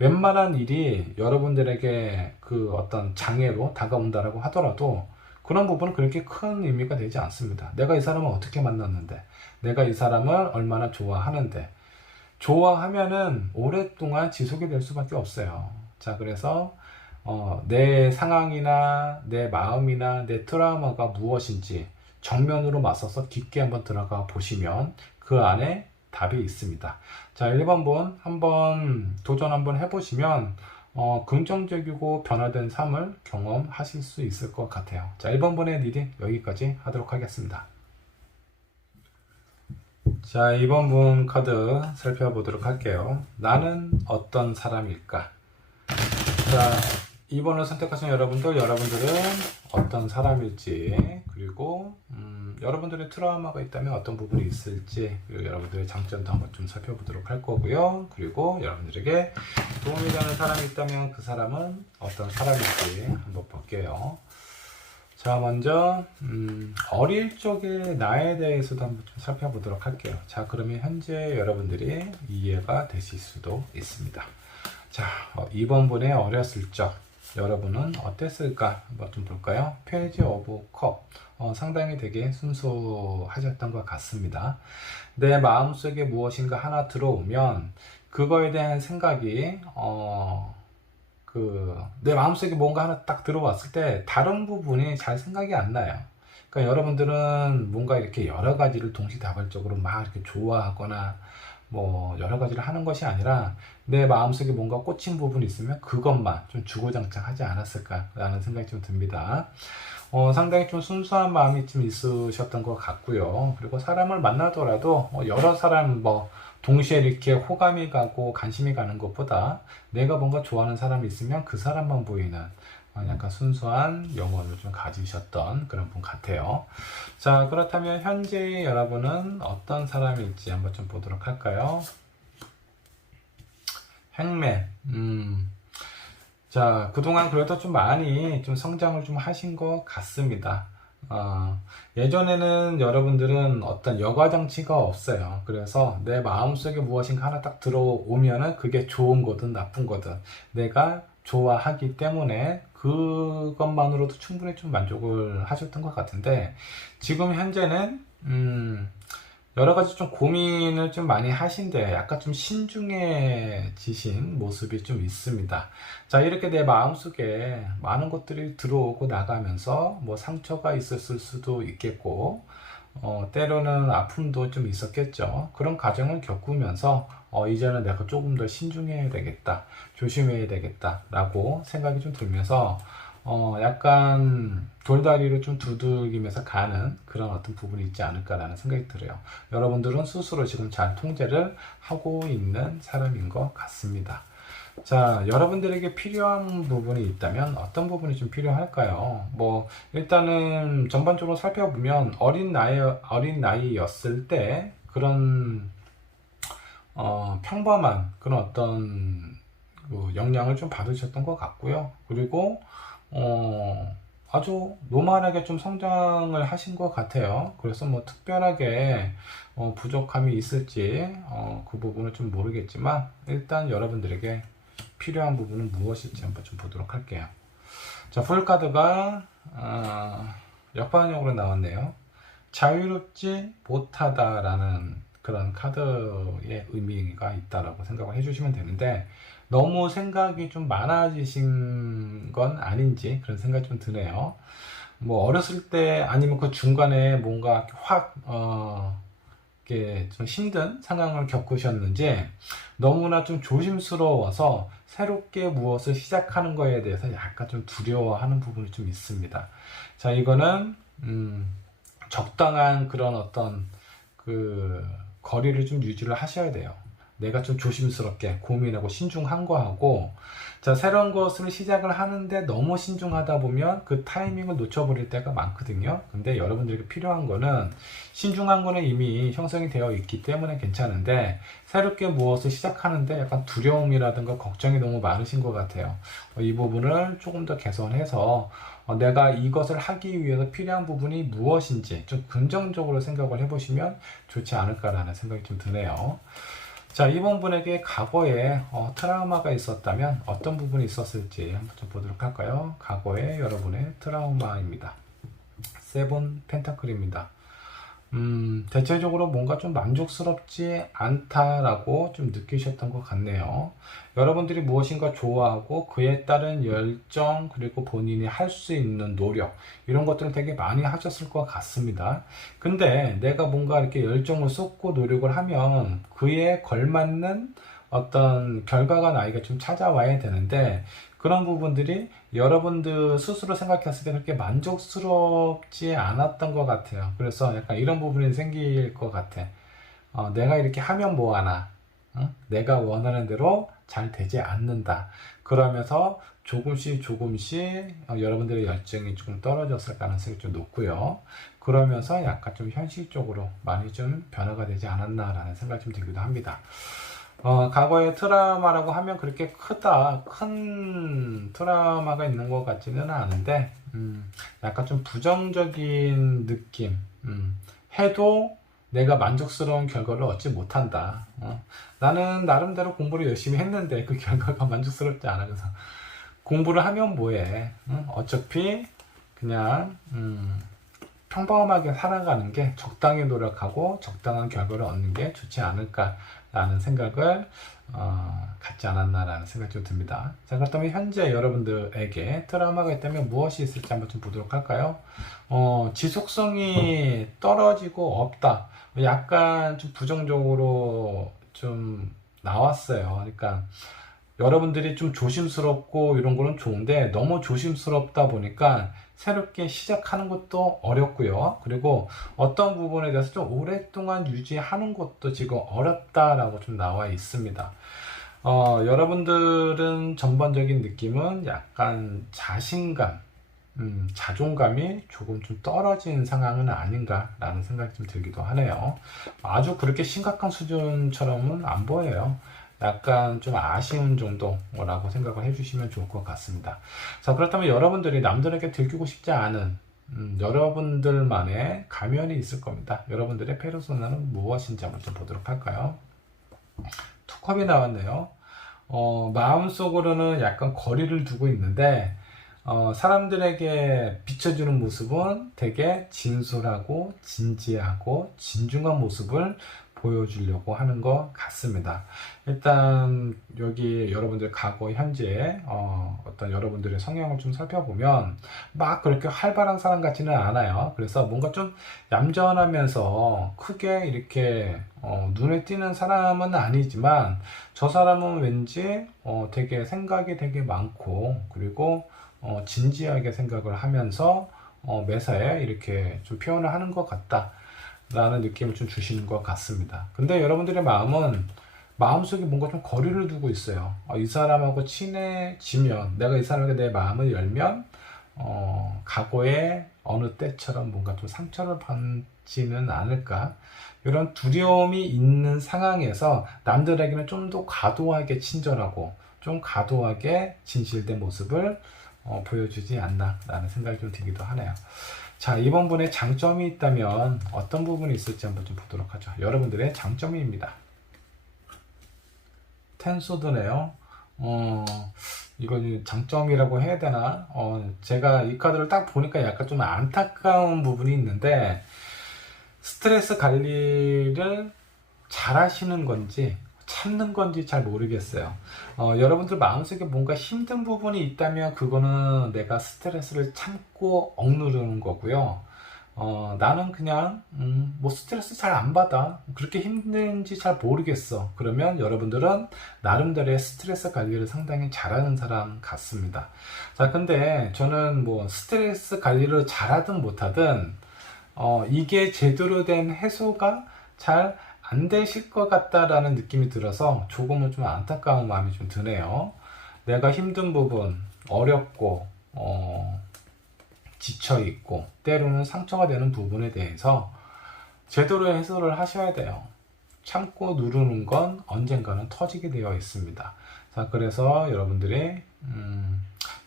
웬만한 일이 여러분들에게 그 어떤 장애로 다가온다라고 하더라도 그런 부분은 그렇게 큰 의미가 되지 않습니다. 내가 이 사람을 어떻게 만났는데, 내가 이 사람을 얼마나 좋아하는데, 좋아하면은 오랫동안 지속이 될 수밖에 없어요. 자, 그래서 내 상황이나 내 마음이나 내 트라우마가 무엇인지 정면으로 맞서서 깊게 한번 들어가 보시면 그 안에 답이 있습니다. 자, 1번분 한번 도전 한번 해보시면 긍정적이고 변화된 삶을 경험하실 수 있을 것 같아요. 자, 1번분의 리딩 여기까지 하도록 하겠습니다. 자, 2번분 카드 살펴보도록 할게요. 나는 어떤 사람일까? 자, 2번을 선택하신 여러분들은 어떤 사람일지, 그리고 여러분들의 트라우마가 있다면 어떤 부분이 있을지, 그리고 여러분들의 장점도 한번 좀 살펴보도록 할 거고요. 그리고 여러분들에게 도움이 되는 사람이 있다면 그 사람은 어떤 사람일지 한번 볼게요. 자, 먼저 어릴 적의 나에 대해서도 한번 좀 살펴보도록 할게요. 자, 그러면 현재 여러분들이 이해가 되실 수도 있습니다. 자, 이번 분의 어렸을 적 여러분은 어땠을까 한번 좀 볼까요? 페이지 오브 컵, 상당히 되게 순수하셨던 것 같습니다. 내 마음속에 무엇인가 하나 들어오면 그거에 대한 생각이 내 마음속에 뭔가 하나 딱 들어왔을 때 다른 부분이 잘 생각이 안 나요. 그러니까 여러분들은 뭔가 이렇게 여러 가지를 동시다발적으로 막 이렇게 좋아하거나 뭐 여러 가지를 하는 것이 아니라 내 마음속에 뭔가 꽂힌 부분이 있으면 그것만 좀 주구장창 하지 않았을까라는 생각이 좀 듭니다. 상당히 좀 순수한 마음이 좀 있으셨던 것 같고요. 그리고 사람을 만나더라도 여러 사람 동시에 이렇게 호감이 가고 관심이 가는 것보다 내가 뭔가 좋아하는 사람이 있으면 그 사람만 보이는 약간 순수한 영혼을 좀 가지셨던 그런 분 같아요. 자, 그렇다면 현재 여러분은 어떤 사람일지 한번 좀 보도록 할까요? 행맨. 자, 그동안 그래도 좀 많이 좀 성장을 좀 하신 것 같습니다. 예전에는 여러분들은 어떤 여과장치가 없어요. 그래서 내 마음속에 무엇인가 하나 딱 들어오면은 그게 좋은 거든 나쁜 거든 내가 좋아하기 때문에 그것만으로도 충분히 좀 만족을 하셨던 것 같은데, 지금 현재는 여러 가지 좀 고민을 좀 많이 하신데 약간 좀 신중해지신 모습이 좀 있습니다. 자, 이렇게 내 마음속에 많은 것들이 들어오고 나가면서 뭐 상처가 있었을 수도 있겠고, 때로는 아픔도 좀 있었겠죠. 그런 과정을 겪으면서 이제는 내가 조금 더 신중해야 되겠다, 조심해야 되겠다 라고 생각이 좀 들면서 약간 돌다리로 좀 두들기면서 가는 그런 어떤 부분이 있지 않을까라는 생각이 들어요. 여러분들은 스스로 지금 잘 통제를 하고 있는 사람인 것 같습니다. 자, 여러분들에게 필요한 부분이 있다면 어떤 부분이 좀 필요할까요? 일단은 전반적으로 살펴보면 어린 나이였을 때 그런 평범한 그런 어떤 영향을 좀 받으셨던 것 같고요. 그리고 아주 노멀하게 좀 성장을 하신 것 같아요. 그래서 뭐 특별하게 부족함이 있을지 그 부분은 좀 모르겠지만, 일단 여러분들에게 필요한 부분은 무엇일지 한번 좀 보도록 할게요. 자, 풀카드가 역반역으로 나왔네요. 자유롭지 못하다라는 그런 카드의 의미가 있다라고 생각을 해주시면 되는데, 너무 생각이 좀 많아지신 건 아닌지 그런 생각이 좀 드네요. 어렸을 때 아니면 그 중간에 뭔가 이렇게 좀 힘든 상황을 겪으셨는지 너무나 좀 조심스러워서 새롭게 무엇을 시작하는 거에 대해서 약간 좀 두려워하는 부분이 좀 있습니다. 자, 이거는 적당한 그런 어떤 거리를 좀 유지를 하셔야 돼요. 내가 좀 조심스럽게 고민하고 신중한 거하고, 자, 새로운 것을 시작을 하는데 너무 신중하다 보면 그 타이밍을 놓쳐버릴 때가 많거든요. 근데 여러분들에게 필요한 거는, 신중한 거는 이미 형성이 되어 있기 때문에 괜찮은데, 새롭게 무엇을 시작하는데 약간 두려움이라든가 걱정이 너무 많으신 것 같아요. 이 부분을 조금 더 개선해서 내가 이것을 하기 위해서 필요한 부분이 무엇인지 좀 긍정적으로 생각을 해보시면 좋지 않을까라는 생각이 좀 드네요. 자, 이번 분에게 과거에 트라우마가 있었다면 어떤 부분이 있었을지 한번 좀 보도록 할까요? 과거에 여러분의 트라우마입니다. 세븐 펜타클입니다. 대체적으로 뭔가 좀 만족스럽지 않다라고 좀 느끼셨던 것 같네요. 여러분들이 무엇인가 좋아하고 그에 따른 열정, 그리고 본인이 할 수 있는 노력, 이런 것들을 되게 많이 하셨을 것 같습니다. 근데 내가 뭔가 이렇게 열정을 쏟고 노력을 하면 그에 걸맞는 어떤 결과가 나에게 좀 찾아와야 되는데, 그런 부분들이 여러분들 스스로 생각했을 때 그렇게 만족스럽지 않았던 것 같아요. 그래서 약간 이런 부분이 생길 것 같아. 내가 이렇게 하면 뭐하나, 내가 원하는 대로 잘 되지 않는다. 그러면서 조금씩 여러분들의 열정이 조금 떨어졌을 가능성이 좀 높고요. 그러면서 약간 좀 현실적으로 많이 좀 변화가 되지 않았나라는 생각이 좀 들기도 합니다. 과거의 트라우마라고 하면 그렇게 큰 트라우마가 있는 것 같지는 않은데, 약간 좀 부정적인 느낌. 해도 내가 만족스러운 결과를 얻지 못한다. 나는 나름대로 공부를 열심히 했는데 그 결과가 만족스럽지 않아. 그래서 공부를 하면 뭐해? 어차피 그냥 평범하게 살아가는 게, 적당히 노력하고 적당한 결과를 얻는 게 좋지 않을까라는 생각을 갖지 않았나라는 생각이 좀 듭니다. 자, 그렇다면 현재 여러분들에게 트라우마가 있다면 무엇이 있을지 한번 좀 보도록 할까요? 지속성이 떨어지고 없다. 약간 좀 부정적으로 좀 나왔어요. 그러니까 여러분들이 좀 조심스럽고 이런 거는 좋은데, 너무 조심스럽다 보니까 새롭게 시작하는 것도 어렵고요. 그리고 어떤 부분에 대해서 좀 오랫동안 유지하는 것도 지금 어렵다라고 좀 나와 있습니다. 여러분들은 전반적인 느낌은 약간 자신감, 자존감이 조금 좀 떨어진 상황은 아닌가라는 생각이 좀 들기도 하네요. 아주 그렇게 심각한 수준처럼은 안 보여요. 약간 좀 아쉬운 정도라고 생각을 해주시면 좋을 것 같습니다. 자, 그렇다면 여러분들이 남들에게 들키고 싶지 않은 여러분들만의 가면이 있을 겁니다. 여러분들의 페르소나는 무엇인지 한번 좀 보도록 할까요? 투컵이 나왔네요. 마음속으로는 약간 거리를 두고 있는데, 사람들에게 비춰주는 모습은 되게 진솔하고 진지하고 진중한 모습을 보여주려고 하는 것 같습니다. 일단 여기 여러분들 과거 현재 어떤 여러분들의 성향을 좀 살펴보면 막 그렇게 활발한 사람 같지는 않아요. 그래서 뭔가 좀 얌전하면서 크게 이렇게 눈에 띄는 사람은 아니지만, 저 사람은 왠지 되게 생각이 되게 많고, 그리고 진지하게 생각을 하면서 매사에 이렇게 좀 표현을 하는 것 같다 라는 느낌을 좀 주시는 것 같습니다. 근데 여러분들의 마음은, 마음속에 뭔가 좀 거리를 두고 있어요. 이 사람하고 친해지면, 내가 이 사람에게 내 마음을 열면 과거의 어느 때처럼 뭔가 좀 상처를 받지는 않을까, 이런 두려움이 있는 상황에서 남들에게는 좀 더 과도하게 친절하고 좀 과도하게 진실된 모습을 보여주지 않나 라는 생각이 좀 들기도 하네요. 자, 이번 분의 장점이 있다면 어떤 부분이 있을지 한번 좀 보도록 하죠. 여러분들의 장점입니다. 텐소드네요. 이건 장점이라고 해야 되나? 제가 이 카드를 딱 보니까 약간 좀 안타까운 부분이 있는데, 스트레스 관리를 잘 하시는 건지 참는 건지 잘 모르겠어요. 여러분들 마음속에 뭔가 힘든 부분이 있다면 그거는 내가 스트레스를 참고 억누르는 거고요. 나는 그냥 뭐 스트레스 잘 안 받아, 그렇게 힘든지 잘 모르겠어, 그러면 여러분들은 나름대로의 스트레스 관리를 상당히 잘하는 사람 같습니다. 자, 근데 저는 뭐 스트레스 관리를 잘하든 못하든 이게 제대로 된 해소가 잘 안 되실 것 같다라는 느낌이 들어서 조금은 좀 안타까운 마음이 좀 드네요. 내가 힘든 부분, 어렵고 지쳐있고 때로는 상처가 되는 부분에 대해서 제대로 해소를 하셔야 돼요. 참고 누르는 건 언젠가는 터지게 되어 있습니다. 자, 그래서 여러분들이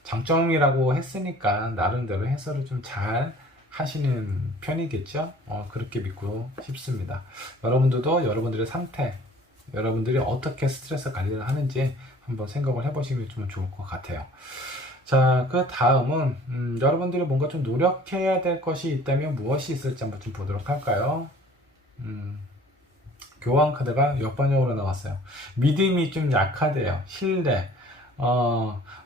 장점이라고 했으니까 나름대로 해소를 좀 잘 하시는 편이겠죠. 그렇게 믿고 싶습니다. 여러분들도 여러분들의 상태, 여러분들이 어떻게 스트레스 관리를 하는지 한번 생각을 해보시면 좀 좋을 것 같아요. 자, 그 다음은 여러분들이 뭔가 좀 노력해야 될 것이 있다면 무엇이 있을지 한번 좀 보도록 할까요? 교환 카드가 역반영으로 나왔어요. 믿음이 좀 약하대요. 신뢰.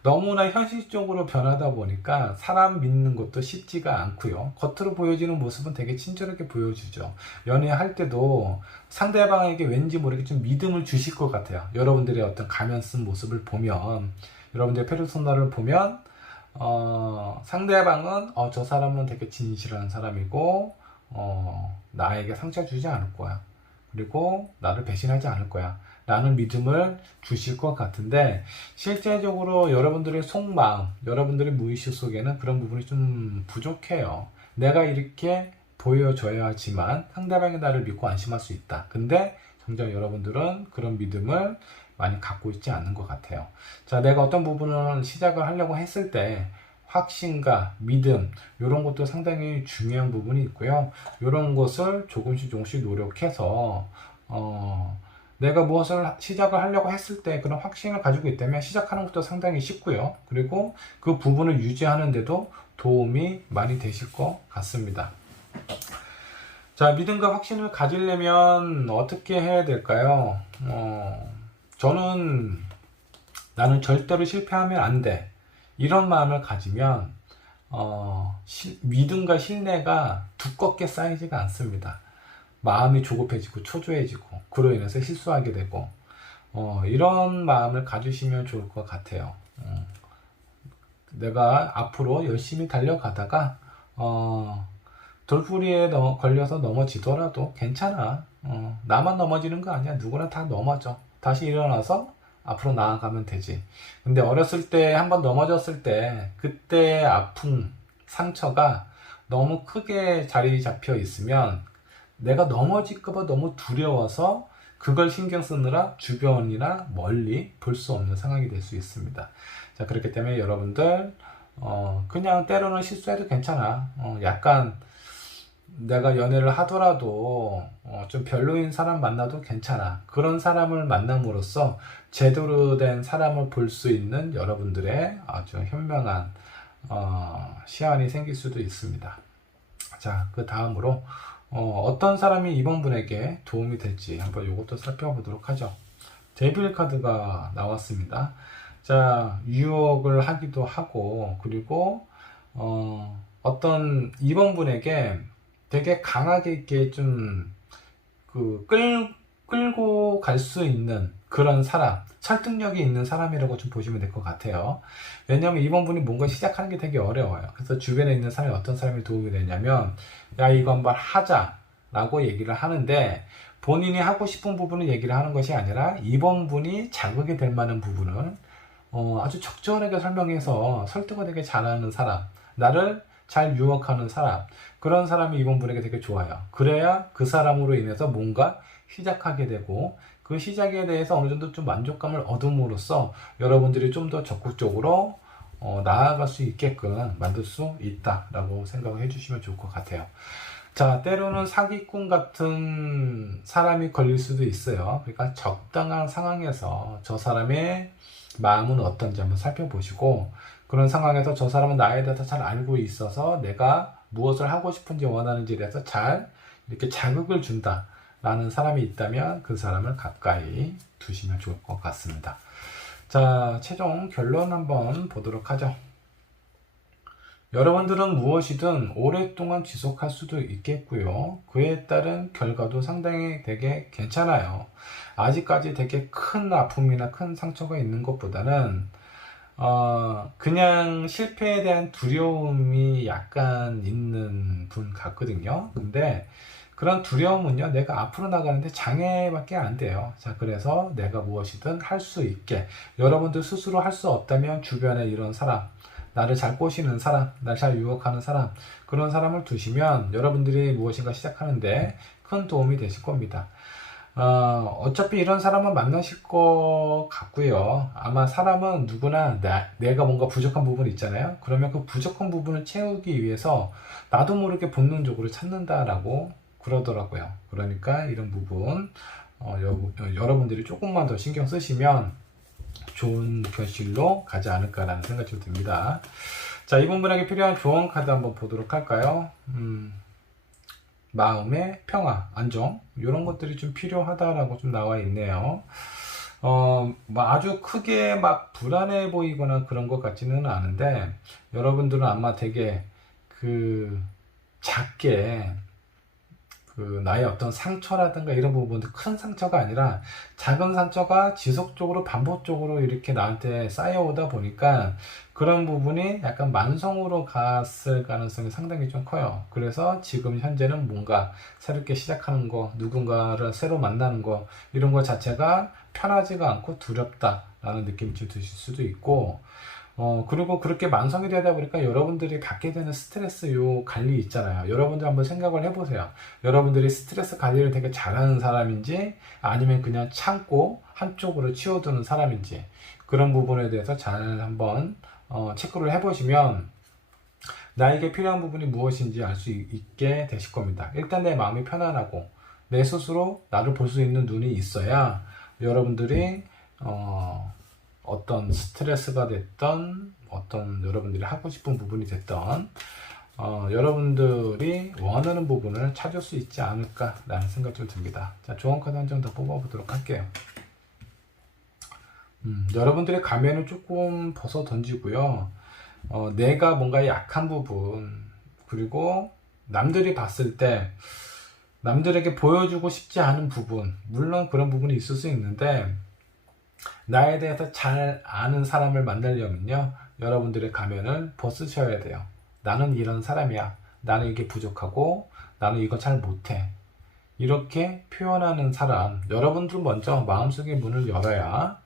너무나 현실적으로 변하다 보니까 사람 믿는 것도 쉽지가 않고요. 겉으로 보여지는 모습은 되게 친절하게 보여주죠. 연애할 때도 상대방에게 왠지 모르게 좀 믿음을 주실 것 같아요. 여러분들의 어떤 가면 쓴 모습을 보면, 여러분들의 페르소나를 보면 상대방은 저 사람은 되게 진실한 사람이고 나에게 상처 주지 않을 거야, 그리고 나를 배신하지 않을 거야 라는 믿음을 주실 것 같은데, 실제적으로 여러분들의 속마음, 여러분들의 무의식 속에는 그런 부분이 좀 부족해요. 내가 이렇게 보여줘야지만 상대방이 나를 믿고 안심할 수 있다. 근데 정작 여러분들은 그런 믿음을 많이 갖고 있지 않는 것 같아요. 자, 내가 어떤 부분을 시작을 하려고 했을 때 확신과 믿음, 이런 것도 상당히 중요한 부분이 있고요. 이런 것을 조금씩 노력해서 내가 무엇을 시작을 하려고 했을 때 그런 확신을 가지고 있다면 시작하는 것도 상당히 쉽고요. 그리고 그 부분을 유지하는데도 도움이 많이 되실 것 같습니다. 자, 믿음과 확신을 가지려면 어떻게 해야 될까요? 저는 나는 절대로 실패하면 안 돼. 이런 마음을 가지면 믿음과 신뢰가 두껍게 쌓이지가 않습니다. 마음이 조급해지고 초조해지고 그로 인해서 실수하게 되고 이런 마음을 가지시면 좋을 것 같아요. 내가 앞으로 열심히 달려가다가 돌부리에 걸려서 넘어지더라도 괜찮아. 나만 넘어지는 거 아니야. 누구나 다 넘어져. 다시 일어나서 앞으로 나아가면 되지. 근데 어렸을 때 한번 넘어졌을 때 그때 아픔, 상처가 너무 크게 자리 잡혀 있으면 내가 넘어질까봐 너무 두려워서 그걸 신경 쓰느라 주변이나 멀리 볼 수 없는 상황이 될 수 있습니다. 자, 그렇기 때문에 여러분들 그냥 때로는 실수해도 괜찮아. 약간 내가 연애를 하더라도 좀 별로인 사람 만나도 괜찮아. 그런 사람을 만남으로써 제대로 된 사람을 볼 수 있는 여러분들의 아주 현명한 시안이 생길 수도 있습니다. 자, 그 다음으로 어떤 사람이 이번 분에게 도움이 될지 한번 이것도 살펴보도록 하죠. 데빌 카드가 나왔습니다. 자, 유혹을 하기도 하고, 그리고 어떤 이번 분에게 되게 강하게 이렇게 좀 끌고 갈 수 있는 그런 사람, 설득력이 있는 사람이라고 좀 보시면 될 것 같아요. 왜냐하면 이번 분이 뭔가 시작하는 게 되게 어려워요. 그래서 주변에 있는 사람이 어떤 사람이 도움이 되냐면, 야, 이거 한번 하자 라고 얘기를 하는데, 본인이 하고 싶은 부분을 얘기를 하는 것이 아니라 이번 분이 자극이 될 만한 부분을 아주 적절하게 설명해서 설득을 되게 잘하는 사람, 나를 잘 유혹하는 사람, 그런 사람이 이번 분에게 되게 좋아요. 그래야 그 사람으로 인해서 뭔가 시작하게 되고 그 시작에 대해서 어느 정도 좀 만족감을 얻음으로써 여러분들이 좀 더 적극적으로 나아갈 수 있게끔 만들 수 있다라고 생각을 해주시면 좋을 것 같아요. 자, 때로는 사기꾼 같은 사람이 걸릴 수도 있어요. 그러니까 적당한 상황에서 저 사람의 마음은 어떤지 한번 살펴보시고, 그런 상황에서 저 사람은 나에 대해서 잘 알고 있어서 내가 무엇을 하고 싶은지 원하는지에 대해서 잘 이렇게 자극을 준다 라는 사람이 있다면 그 사람을 가까이 두시면 좋을 것 같습니다. 자, 최종 결론 한번 보도록 하죠. 여러분들은 무엇이든 오랫동안 지속할 수도 있겠고요. 그에 따른 결과도 상당히 되게 괜찮아요. 아직까지 되게 큰 아픔이나 큰 상처가 있는 것보다는 그냥 실패에 대한 두려움이 약간 있는 분 같거든요. 근데 그런 두려움은요, 내가 앞으로 나가는데 장애밖에 안 돼요. 자, 그래서 내가 무엇이든 할 수 있게, 여러분들 스스로 할 수 없다면 주변에 이런 사람, 나를 잘 꼬시는 사람, 나를 잘 유혹하는 사람, 그런 사람을 두시면 여러분들이 무엇인가 시작하는데 큰 도움이 되실 겁니다. 어차피 이런 사람은 만나실 것 같고요. 아마 사람은 누구나 내가 뭔가 부족한 부분이 있잖아요. 그러면 그 부족한 부분을 채우기 위해서 나도 모르게 본능적으로 찾는다라고 그러더라고요. 그러니까 이런 부분 여러분들이 조금만 더 신경 쓰시면 좋은 결실로 가지 않을까라는 생각이 좀 듭니다. 자, 이번 분에게 필요한 조언 카드 한번 보도록 할까요? 마음의 평화, 안정, 이런 것들이 좀 필요하다라고 좀 나와 있네요. 아주 크게 막 불안해 보이거나 그런 것 같지는 않은데, 여러분들은 아마 되게 작게 나의 어떤 상처라든가 이런 부분들, 큰 상처가 아니라 작은 상처가 지속적으로 반복적으로 이렇게 나한테 쌓여오다 보니까 그런 부분이 약간 만성으로 갔을 가능성이 상당히 좀 커요. 그래서 지금 현재는 뭔가 새롭게 시작하는 거, 누군가를 새로 만나는 거, 이런 거 자체가 편하지가 않고 두렵다라는 느낌이 좀 드실 수도 있고, 그리고 그렇게 만성이 되다 보니까 여러분들이 받게 되는 스트레스 관리 있잖아요. 여러분들 한번 생각을 해보세요. 여러분들이 스트레스 관리를 되게 잘하는 사람인지 아니면 그냥 참고 한쪽으로 치워두는 사람인지, 그런 부분에 대해서 잘 한번 체크를 해보시면 나에게 필요한 부분이 무엇인지 알 수 있게 되실 겁니다. 일단 내 마음이 편안하고 내 스스로 나를 볼 수 있는 눈이 있어야 여러분들이 어떤 스트레스가 됐던 어떤 여러분들이 하고 싶은 부분이 됐던 여러분들이 원하는 부분을 찾을 수 있지 않을까라는 생각이 좀 듭니다. 자, 조언 카드 한 장 더 뽑아보도록 할게요. 여러분들의 가면을 조금 벗어 던지고요. 내가 뭔가 약한 부분, 그리고 남들이 봤을 때 남들에게 보여주고 싶지 않은 부분, 물론 그런 부분이 있을 수 있는데 나에 대해서 잘 아는 사람을 만나려면요, 여러분들의 가면을 벗으셔야 돼요. 나는 이런 사람이야. 나는 이게 부족하고 나는 이거 잘 못해. 이렇게 표현하는 사람, 여러분들 먼저 마음속의 문을 열어야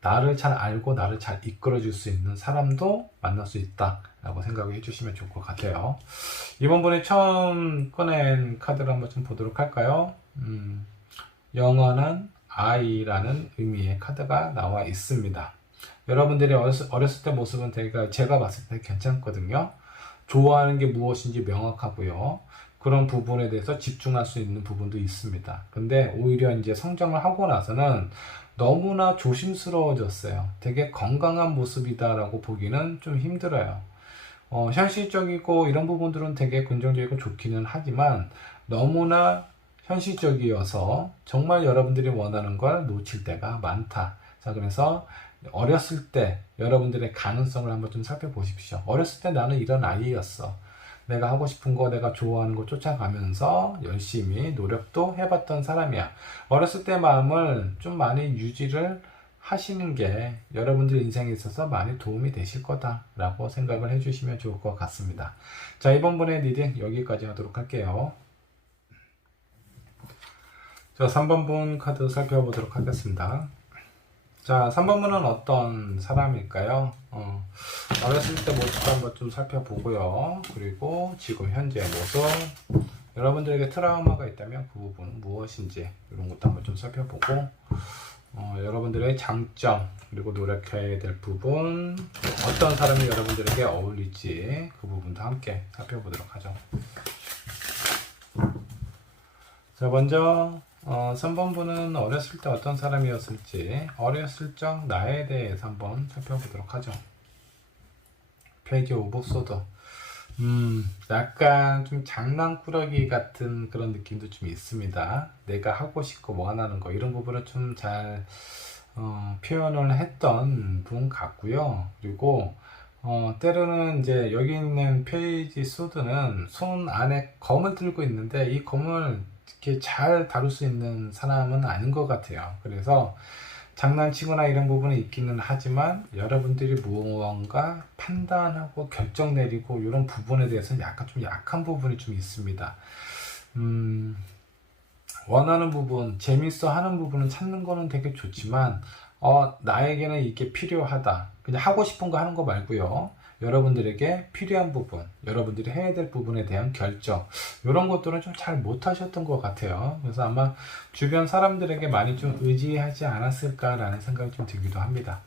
나를 잘 알고 나를 잘 이끌어 줄 수 있는 사람도 만날 수 있다 라고 생각을 해주시면 좋을 것 같아요. 이번 번에 처음 꺼낸 카드를 한번 좀 보도록 할까요? 영원한 아이라는 의미의 카드가 나와 있습니다. 여러분들이 어렸을 때 모습은 되게 제가 봤을 때 괜찮거든요. 좋아하는 게 무엇인지 명확하고요. 그런 부분에 대해서 집중할 수 있는 부분도 있습니다. 근데 오히려 이제 성장을 하고 나서는 너무나 조심스러워졌어요. 되게 건강한 모습이다라고 보기는 좀 힘들어요. 현실적이고 이런 부분들은 되게 긍정적이고 좋기는 하지만 너무나 현실적이어서 정말 여러분들이 원하는 걸 놓칠 때가 많다. 자, 그래서 어렸을 때 여러분들의 가능성을 한번 좀 살펴보십시오. 어렸을 때 나는 이런 아이였어. 내가 하고 싶은 거, 내가 좋아하는 거 쫓아가면서 열심히 노력도 해봤던 사람이야. 어렸을 때 마음을 좀 많이 유지를 하시는 게 여러분들 인생에 있어서 많이 도움이 되실 거다라고 생각을 해주시면 좋을 것 같습니다. 자, 이번 분의 리딩 여기까지 하도록 할게요. 자, 3번 분 카드 살펴보도록 하겠습니다. 자, 3번 분은 어떤 사람일까요? 어렸을 때 모습도 한번 좀 살펴보고요. 그리고 지금 현재 모습, 여러분들에게 트라우마가 있다면 그 부분은 무엇인지 이런 것도 한번 좀 살펴보고 여러분들의 장점, 그리고 노력해야 될 부분, 어떤 사람이 여러분들에게 어울릴지 그 부분도 함께 살펴보도록 하죠. 자, 먼저 3번 분은 어렸을 때 어떤 사람이었을지, 어렸을 적 나에 대해서 한번 살펴보도록 하죠. 페이지 오브 소드. 약간 좀 장난꾸러기 같은 그런 느낌도 좀 있습니다. 내가 하고 싶고 원하는 거, 이런 부분을 좀 잘 표현을 했던 분 같고요. 그리고 때로는 이제 여기 있는 페이지 소드는 손 안에 검을 들고 있는데 이 검을 이렇게 잘 다룰 수 있는 사람은 아닌 것 같아요. 그래서 장난치거나 이런 부분이 있기는 하지만 여러분들이 무언가 판단하고 결정 내리고 이런 부분에 대해서는 약간 좀 약한 부분이 좀 있습니다. 원하는 부분, 재밌어 하는 부분은 찾는 거는 되게 좋지만 나에게는 이게 필요하다. 그냥 하고 싶은 거 하는 거 말고요. 여러분들에게 필요한 부분, 여러분들이 해야 될 부분에 대한 결정, 이런 것들은 좀 잘 못하셨던 것 같아요. 그래서 아마 주변 사람들에게 많이 좀 의지하지 않았을까라는 생각이 좀 들기도 합니다.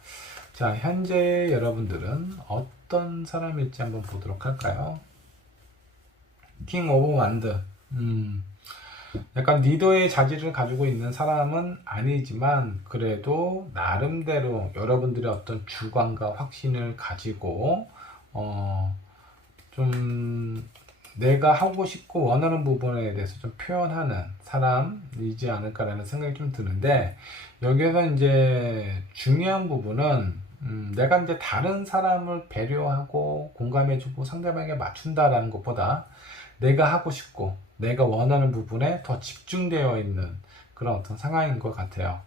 자, 현재 여러분들은 어떤 사람일지 한번 보도록 할까요? 킹 오브 완드. 약간 리더의 자질을 가지고 있는 사람은 아니지만 그래도 나름대로 여러분들의 어떤 주관과 확신을 가지고 좀 내가 하고 싶고 원하는 부분에 대해서 좀 표현하는 사람이지 않을까라는 생각이 좀 드는데, 여기에서 이제 중요한 부분은 내가 이제 다른 사람을 배려하고 공감해주고 상대방에게 맞춘다라는 것보다 내가 하고 싶고 내가 원하는 부분에 더 집중되어 있는 그런 어떤 상황인 것 같아요.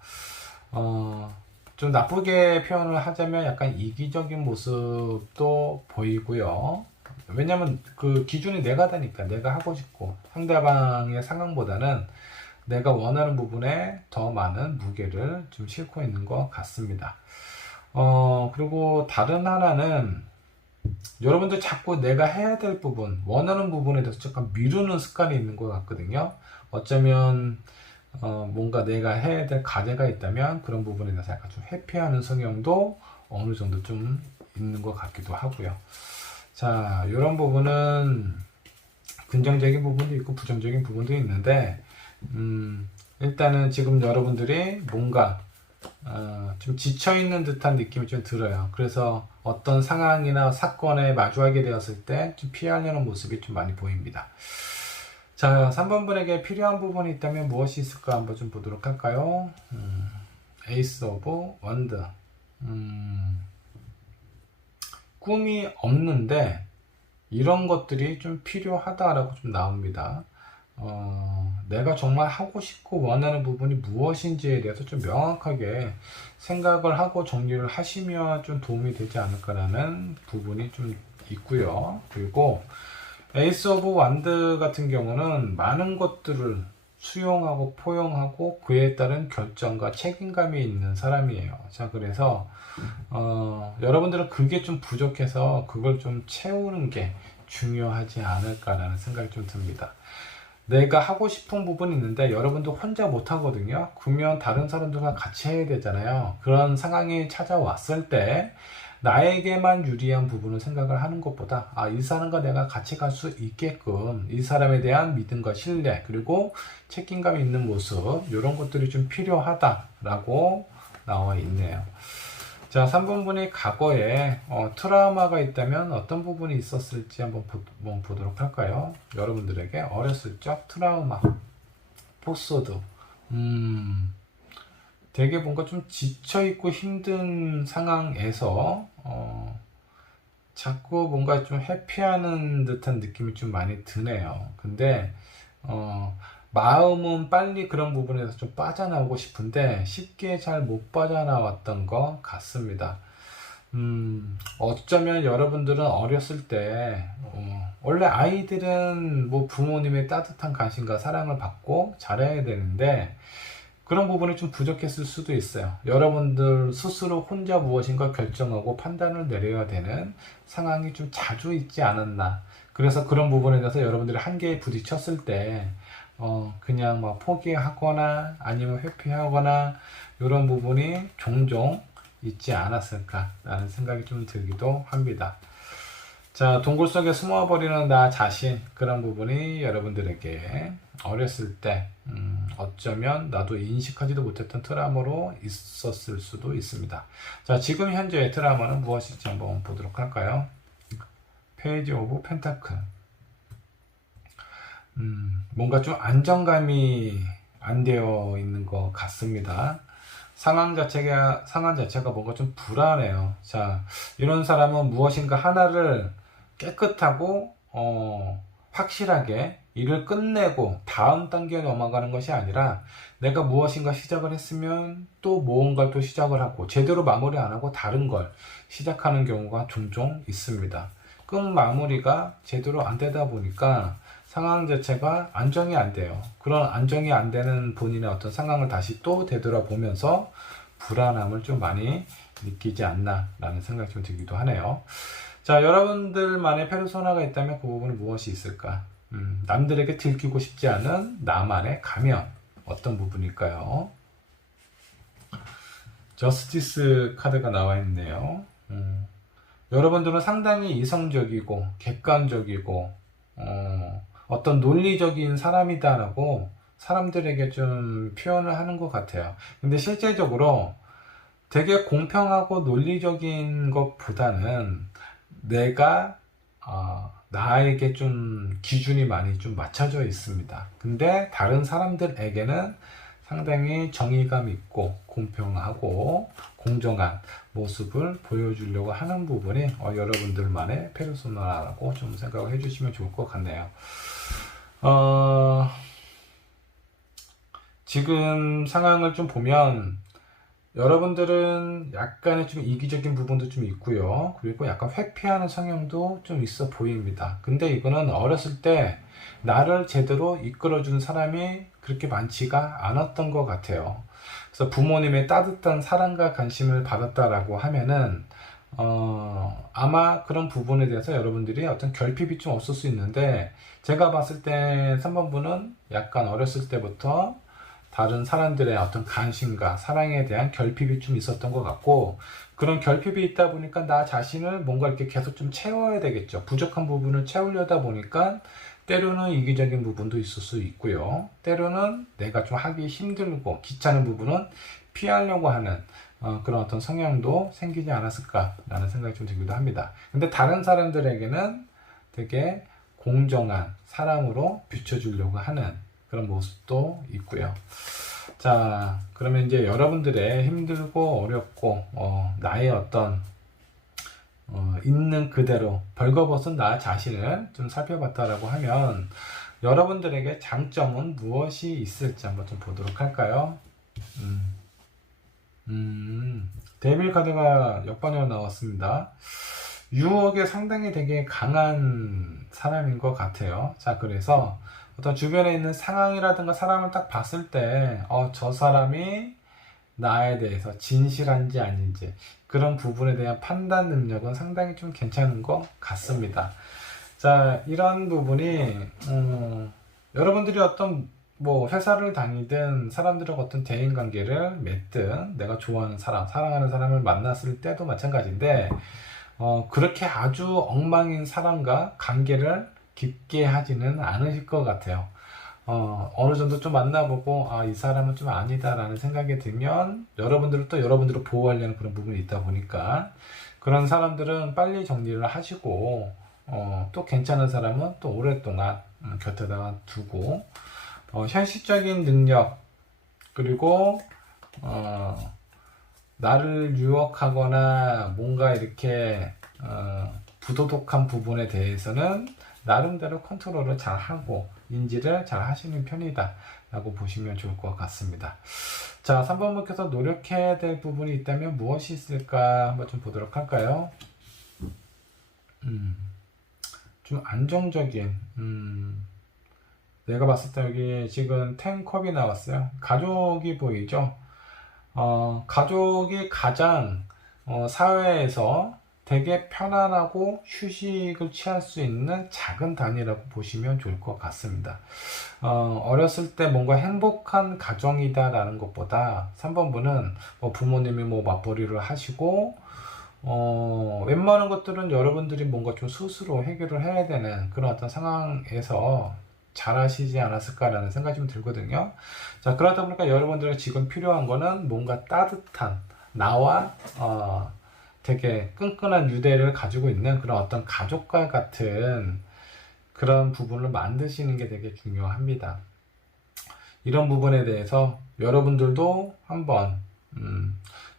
좀 나쁘게 표현을 하자면 약간 이기적인 모습도 보이고요. 왜냐면 그 기준이 내가 다니까, 내가 하고 싶고 상대방의 상황보다는 내가 원하는 부분에 더 많은 무게를 좀 싣고 있는 것 같습니다. 그리고 다른 하나는 여러분들 자꾸 내가 해야 될 부분, 원하는 부분에 대해서 잠깐 미루는 습관이 있는 것 같거든요. 어쩌면 뭔가 내가 해야 될 과제가 있다면 그런 부분에 대해서 약간 좀 회피하는 성향도 어느 정도 좀 있는 것 같기도 하고요. 자, 이런 부분은 긍정적인 부분도 있고 부정적인 부분도 있는데, 일단은 지금 여러분들이 뭔가 좀 지쳐있는 듯한 느낌이 좀 들어요. 그래서 어떤 상황이나 사건에 마주하게 되었을 때 좀 피하려는 모습이 좀 많이 보입니다. 자, 3번 분에게 필요한 부분이 있다면 무엇이 있을까 한번 좀 보도록 할까요? 에이스 오브 원드. 꿈이 없는데 이런 것들이 좀 필요하다라고 좀 나옵니다. 내가 정말 하고 싶고 원하는 부분이 무엇인지에 대해서 좀 명확하게 생각을 하고 정리를 하시면 좀 도움이 되지 않을까라는 부분이 좀 있고요. 그리고 에이스 오브 완드 같은 경우는 많은 것들을 수용하고 포용하고 그에 따른 결정과 책임감이 있는 사람이에요. 자, 그래서 여러분들은 그게 좀 부족해서 그걸 좀 채우는 게 중요하지 않을까라는 생각이 좀 듭니다. 내가 하고 싶은 부분이 있는데 여러분도 혼자 못 하거든요. 그러면 다른 사람들과 같이 해야 되잖아요. 그런 상황이 찾아왔을 때 나에게만 유리한 부분을 생각을 하는 것보다 이 사람과 내가 같이 갈 수 있게끔 이 사람에 대한 믿음과 신뢰 그리고 책임감 있는 모습 이런 것들이 좀 필요하다라고 나와 있네요. 자, 3번분이 과거에 트라우마가 있다면 어떤 부분이 있었을지 한번 보도록 할까요? 여러분들에게 어렸을 적 트라우마, 포소드, 되게 뭔가 좀 지쳐있고 힘든 상황에서 자꾸 뭔가 좀 회피하는 듯한 느낌이 좀 많이 드네요. 근데 마음은 빨리 그런 부분에서 좀 빠져나오고 싶은데 쉽게 잘 못 빠져나왔던 것 같습니다. 어쩌면 여러분들은 어렸을 때 원래 아이들은 뭐 부모님의 따뜻한 관심과 사랑을 받고 자라야 되는데 그런 부분이 좀 부족했을 수도 있어요. 여러분들 스스로 혼자 무엇인가 결정하고 판단을 내려야 되는 상황이 좀 자주 있지 않았나. 그래서 그런 부분에 대해서 여러분들이 한계에 부딪혔을 때 그냥 막 포기하거나 아니면 회피하거나 이런 부분이 종종 있지 않았을까라는 생각이 좀 들기도 합니다. 자, 동굴 속에 숨어버리는 나 자신, 그런 부분이 여러분들에게 어렸을 때 어쩌면 나도 인식하지도 못했던 트라우마로 있었을 수도 있습니다. 자, 지금 현재의 트라우마는 무엇인지 한번 보도록 할까요? 페이지 오브 펜타클. 뭔가 좀 안정감이 안 되어 있는 것 같습니다. 상황 자체가 뭔가 좀 불안해요. 자, 이런 사람은 무엇인가 하나를 깨끗하고 확실하게 일을 끝내고 다음 단계에 넘어가는 것이 아니라 내가 무엇인가 시작을 했으면 또 무언가를 또 시작을 하고 제대로 마무리 안 하고 다른 걸 시작하는 경우가 종종 있습니다. 끝 마무리가 제대로 안 되다 보니까 상황 자체가 안정이 안 돼요. 그런 안정이 안 되는 본인의 어떤 상황을 다시 또 되돌아보면서 불안함을 좀 많이 느끼지 않나 라는 생각이 좀 들기도 하네요. 자, 여러분들만의 페르소나가 있다면 그 부분은 무엇이 있을까? 남들에게 들키고 싶지 않은 나만의 가면 어떤 부분일까요? 저스티스 카드가 나와 있네요. 여러분들은 상당히 이성적이고 객관적이고 어떤 논리적인 사람이다라고 사람들에게 좀 표현을 하는 것 같아요. 근데 실제적으로 되게 공평하고 논리적인 것보다는 내가 나에게 좀 기준이 많이 좀 맞춰져 있습니다. 근데 다른 사람들에게는 상당히 정의감 있고 공평하고 공정한 모습을 보여주려고 하는 부분이 여러분들만의 페르소나라고 좀 생각을 해주시면 좋을 것 같네요. 지금 상황을 좀 보면 여러분들은 약간의 좀 이기적인 부분도 좀 있고요. 그리고 약간 회피하는 성향도 좀 있어 보입니다. 근데 이거는 어렸을 때 나를 제대로 이끌어준 사람이 그렇게 많지가 않았던 것 같아요. 그래서 부모님의 따뜻한 사랑과 관심을 받았다라고 하면은 아마 그런 부분에 대해서 여러분들이 어떤 결핍이 좀 없을 수 있는데 제가 봤을 때 3번분은 약간 어렸을 때부터 다른 사람들의 어떤 관심과 사랑에 대한 결핍이 좀 있었던 것 같고, 그런 결핍이 있다 보니까 나 자신을 뭔가 이렇게 계속 좀 채워야 되겠죠. 부족한 부분을 채우려다 보니까 때로는 이기적인 부분도 있을 수 있고요. 때로는 내가 좀 하기 힘들고 귀찮은 부분은 피하려고 하는 그런 어떤 성향도 생기지 않았을까라는 생각이 좀 들기도 합니다. 근데 다른 사람들에게는 되게 공정한 사람으로 비춰주려고 하는 그런 모습도 있고요. 자, 그러면 이제 여러분들의 힘들고 어렵고 나의 어떤 있는 그대로 벌거벗은 나 자신을 좀 살펴봤다라고 하면 여러분들에게 장점은 무엇이 있을지 한번 좀 보도록 할까요? 데빌 카드가 역반으로 나왔습니다. 유혹에 상당히 되게 강한 사람인 것 같아요. 자, 그래서 어떤 주변에 있는 상황이라든가 사람을 딱 봤을 때, 저 사람이 나에 대해서 진실한지 아닌지 그런 부분에 대한 판단 능력은 상당히 좀 괜찮은 것 같습니다. 자, 이런 부분이 여러분들이 어떤 뭐 회사를 다니든 사람들하고 어떤 대인 관계를 맺든 내가 좋아하는 사람, 사랑하는 사람을 만났을 때도 마찬가지인데 그렇게 아주 엉망인 사람과 관계를 깊게 하지는 않으실 것 같아요. 어느 정도 좀 만나보고 이 사람은 좀 아니다라는 생각이 들면 여러분들을 또 여러분들을 보호하려는 그런 부분이 있다 보니까 그런 사람들은 빨리 정리를 하시고 또 괜찮은 사람은 또 오랫동안 곁에다가 두고 현실적인 능력 그리고 나를 유혹하거나 뭔가 이렇게 부도덕한 부분에 대해서는 나름대로 컨트롤을 잘 하고 인지를 잘 하시는 편이다 라고 보시면 좋을 것 같습니다. 자, 3번 분께서 노력해야 될 부분이 있다면 무엇이 있을까 한번 좀 보도록 할까요? 좀 안정적인 내가 봤을 때 여기 지금 10컵이 나왔어요. 가족이 보이죠? 가족이 가장 사회에서 되게 편안하고 휴식을 취할 수 있는 작은 단위라고 보시면 좋을 것 같습니다. 어렸을 때 뭔가 행복한 가정이다 라는 것보다 3번 분은 부모님이 맞벌이를 하시고 웬만한 것들은 여러분들이 뭔가 좀 스스로 해결을 해야 되는 그런 어떤 상황에서 잘 하시지 않았을까라는 생각이 좀 들거든요. 자, 그러다 보니까 여러분들이 지금 필요한 거는 뭔가 따뜻한 나와 되게 끈끈한 유대를 가지고 있는 그런 어떤 가족과 같은 그런 부분을 만드시는 게 되게 중요합니다. 이런 부분에 대해서 여러분들도 한번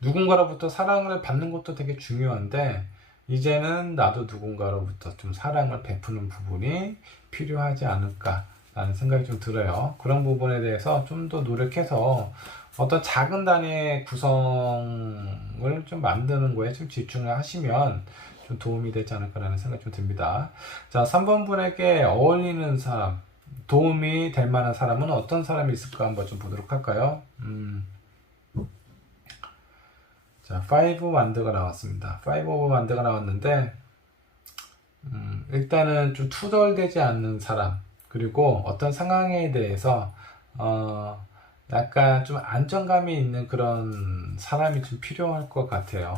누군가로부터 사랑을 받는 것도 되게 중요한데 이제는 나도 누군가로부터 좀 사랑을 베푸는 부분이 필요하지 않을까 라는 생각이 좀 들어요. 그런 부분에 대해서 좀 더 노력해서 어떤 작은 단위의 구성을 좀 만드는 거에 좀 집중을 하시면 좀 도움이 되지 않을까라는 생각이 좀 듭니다. 자, 3번 분에게 어울리는 사람, 도움이 될 만한 사람은 어떤 사람이 있을까 한번 좀 보도록 할까요? 자, 5 만드가 나왔습니다. 5 오브 만드가 나왔는데 일단은 좀 투덜대지 않는 사람, 그리고 어떤 상황에 대해서 약간 좀 안정감이 있는 그런 사람이 좀 필요할 것 같아요.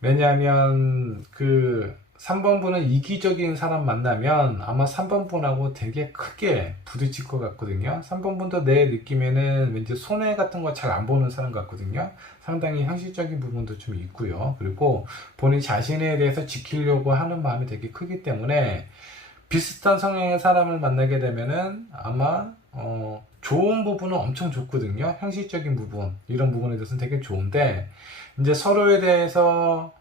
왜냐하면 그 3번 분은 이기적인 사람 만나면 아마 3번 분하고 되게 크게 부딪힐 것 같거든요. 3번 분도 내 느낌에는 왠지 손해 같은 거 잘 안 보는 사람 같거든요. 상당히 현실적인 부분도 좀 있고요. 그리고 본인 자신에 대해서 지키려고 하는 마음이 되게 크기 때문에 비슷한 성향의 사람을 만나게 되면은 아마 좋은 부분은 엄청 좋거든요. 형식적인 부분, 이런 부분에 대해서는 되게 좋은데 이제 서로에 대해서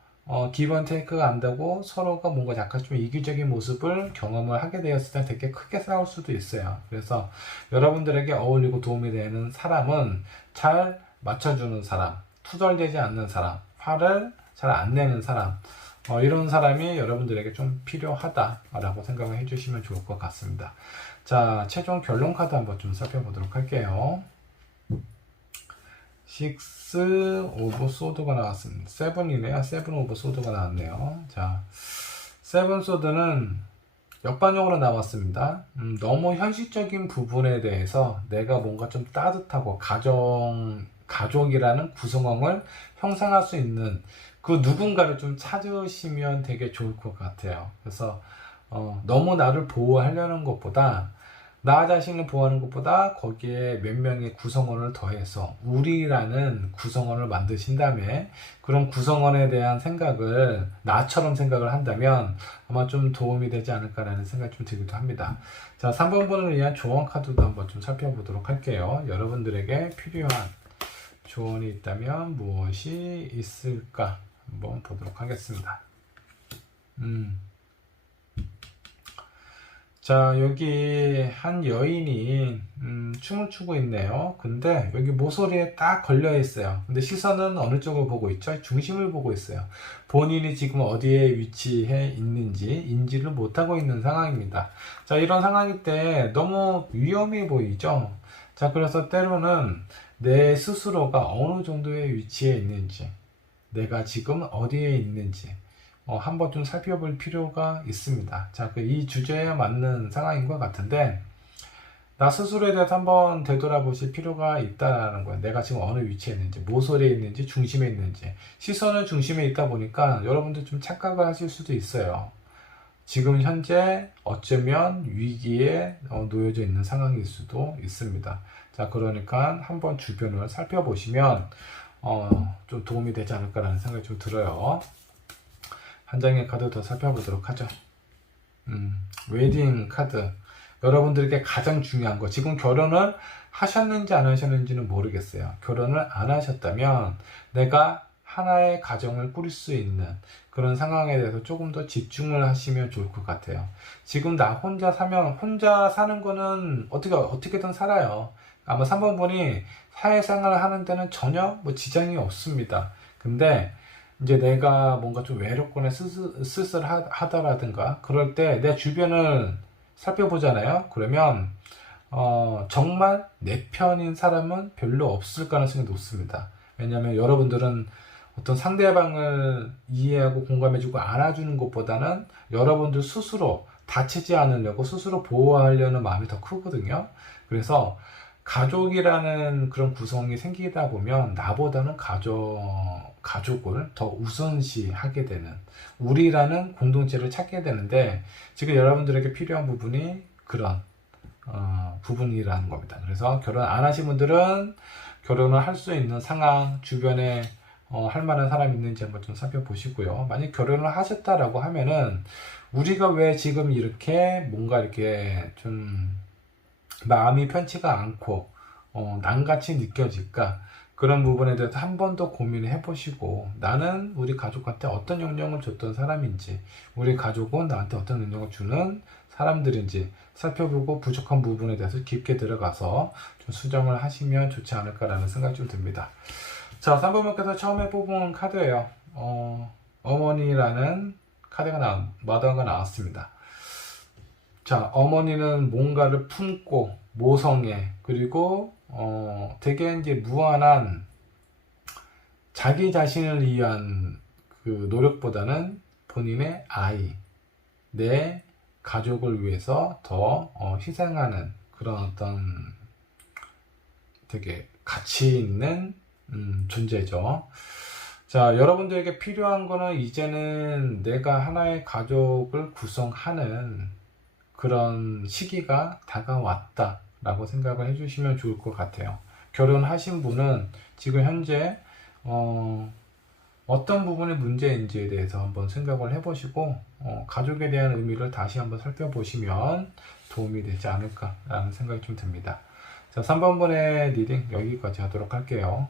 기브 테이크가 안 되고 서로가 뭔가 약간 좀 이기적인 모습을 경험을 하게 되었을 때 되게 크게 싸울 수도 있어요. 그래서 여러분들에게 어울리고 도움이 되는 사람은 잘 맞춰주는 사람, 투덜대지 않는 사람, 화를 잘 안 내는 사람, 이런 사람이 여러분들에게 좀 필요하다라고 생각을 해주시면 좋을 것 같습니다. 자, 최종 결론 카드 한번 좀 살펴보도록 할게요. 6 오브 소드가 나왔습니다. 7이네요. 7 오브 소드가 나왔네요. 자, 7 소드는 역반영으로 나왔습니다. 너무 현실적인 부분에 대해서 내가 뭔가 좀 따뜻하고 가족이라는 구성원을 형성할 수 있는 그 누군가를 좀 찾으시면 되게 좋을 것 같아요. 그래서 너무 나를 보호하려는 것보다 나 자신을 보호하는 것보다 거기에 몇 명의 구성원을 더해서 우리라는 구성원을 만드신 다음에 그런 구성원에 대한 생각을 나처럼 생각을 한다면 아마 좀 도움이 되지 않을까라는 생각이 좀 들기도 합니다. 자, 3번 번호를 위한 조언 카드도 한번 좀 살펴보도록 할게요. 여러분들에게 필요한 조언이 있다면 무엇이 있을까 한번 보도록 하겠습니다. 자, 여기 한 여인이 춤을 추고 있네요. 근데 여기 모서리에 딱 걸려 있어요. 근데 시선은 어느 쪽을 보고 있죠? 중심을 보고 있어요. 본인이 지금 어디에 위치해 있는지 인지를 못하고 있는 상황입니다. 자, 이런 상황일 때 너무 위험해 보이죠? 자, 그래서 때로는 내 스스로가 어느 정도의 위치에 있는지, 내가 지금 어디에 있는지 한번 좀 살펴볼 필요가 있습니다. 자, 이 주제에 맞는 상황인 것 같은데, 나 스스로에 대해서 한번 되돌아보실 필요가 있다는 거예요. 내가 지금 어느 위치에 있는지, 모서리에 있는지, 중심에 있는지. 시선은 중심에 있다 보니까 여러분들 좀 착각을 하실 수도 있어요. 지금 현재 어쩌면 위기에 놓여져 있는 상황일 수도 있습니다. 자, 그러니까 한번 주변을 살펴보시면 좀 도움이 되지 않을까라는 생각이 좀 들어요. 한 장의 카드 더 살펴보도록 하죠. 웨딩 카드. 여러분들에게 가장 중요한 거. 지금 결혼을 하셨는지 안 하셨는지는 모르겠어요. 결혼을 안 하셨다면 내가 하나의 가정을 꾸릴 수 있는 그런 상황에 대해서 조금 더 집중을 하시면 좋을 것 같아요. 지금 나 혼자 사면 혼자 사는 거는 어떻게든 살아요. 아마 3번 분이 사회생활을 하는 데는 전혀 지장이 없습니다. 근데 이제 내가 뭔가 좀 외롭거나 쓸쓸하다라든가 그럴 때 내 주변을 살펴보잖아요. 그러면 정말 내 편인 사람은 별로 없을 가능성이 높습니다. 왜냐하면 여러분들은 어떤 상대방을 이해하고 공감해주고 안아주는 것보다는 여러분들 스스로 다치지 않으려고 스스로 보호하려는 마음이 더 크거든요. 그래서 가족이라는 그런 구성이 생기다 보면 나보다는 가족을 더 우선시하게 되는 우리라는 공동체를 찾게 되는데 지금 여러분들에게 필요한 부분이 그런 부분이라는 겁니다. 그래서 결혼 안 하신 분들은 결혼을 할 수 있는 상황 주변에 할 만한 사람이 있는지 한번 좀 살펴보시고요. 만약 결혼을 하셨다라고 하면은 우리가 왜 지금 이렇게 뭔가 이렇게 좀 마음이 편치가 않고 난같이 느껴질까? 그런 부분에 대해서 한 번 더 고민을 해보시고 나는 우리 가족한테 어떤 영향을 줬던 사람인지 우리 가족은 나한테 어떤 영향을 주는 사람들인지 살펴보고 부족한 부분에 대해서 깊게 들어가서 좀 수정을 하시면 좋지 않을까라는 생각이 좀 듭니다. 자, 3번 분께서 처음에 뽑은 카드예요. 어머니라는 마더가 나왔습니다. 자, 어머니는 뭔가를 품고 모성애 그리고 되게 이제 무한한 자기 자신을 위한 그 노력보다는 본인의 아이, 내 가족을 위해서 더 희생하는 그런 어떤 되게 가치 있는 존재죠. 자, 여러분들에게 필요한 거는 이제는 내가 하나의 가족을 구성하는 그런 시기가 다가왔다 라고 생각을 해주시면 좋을 것 같아요. 결혼하신 분은 지금 현재 어떤 부분이 문제인지에 대해서 한번 생각을 해보시고 가족에 대한 의미를 다시 한번 살펴보시면 도움이 되지 않을까 라는 생각이 좀 듭니다. 자, 3번 번의 리딩 여기까지 하도록 할게요.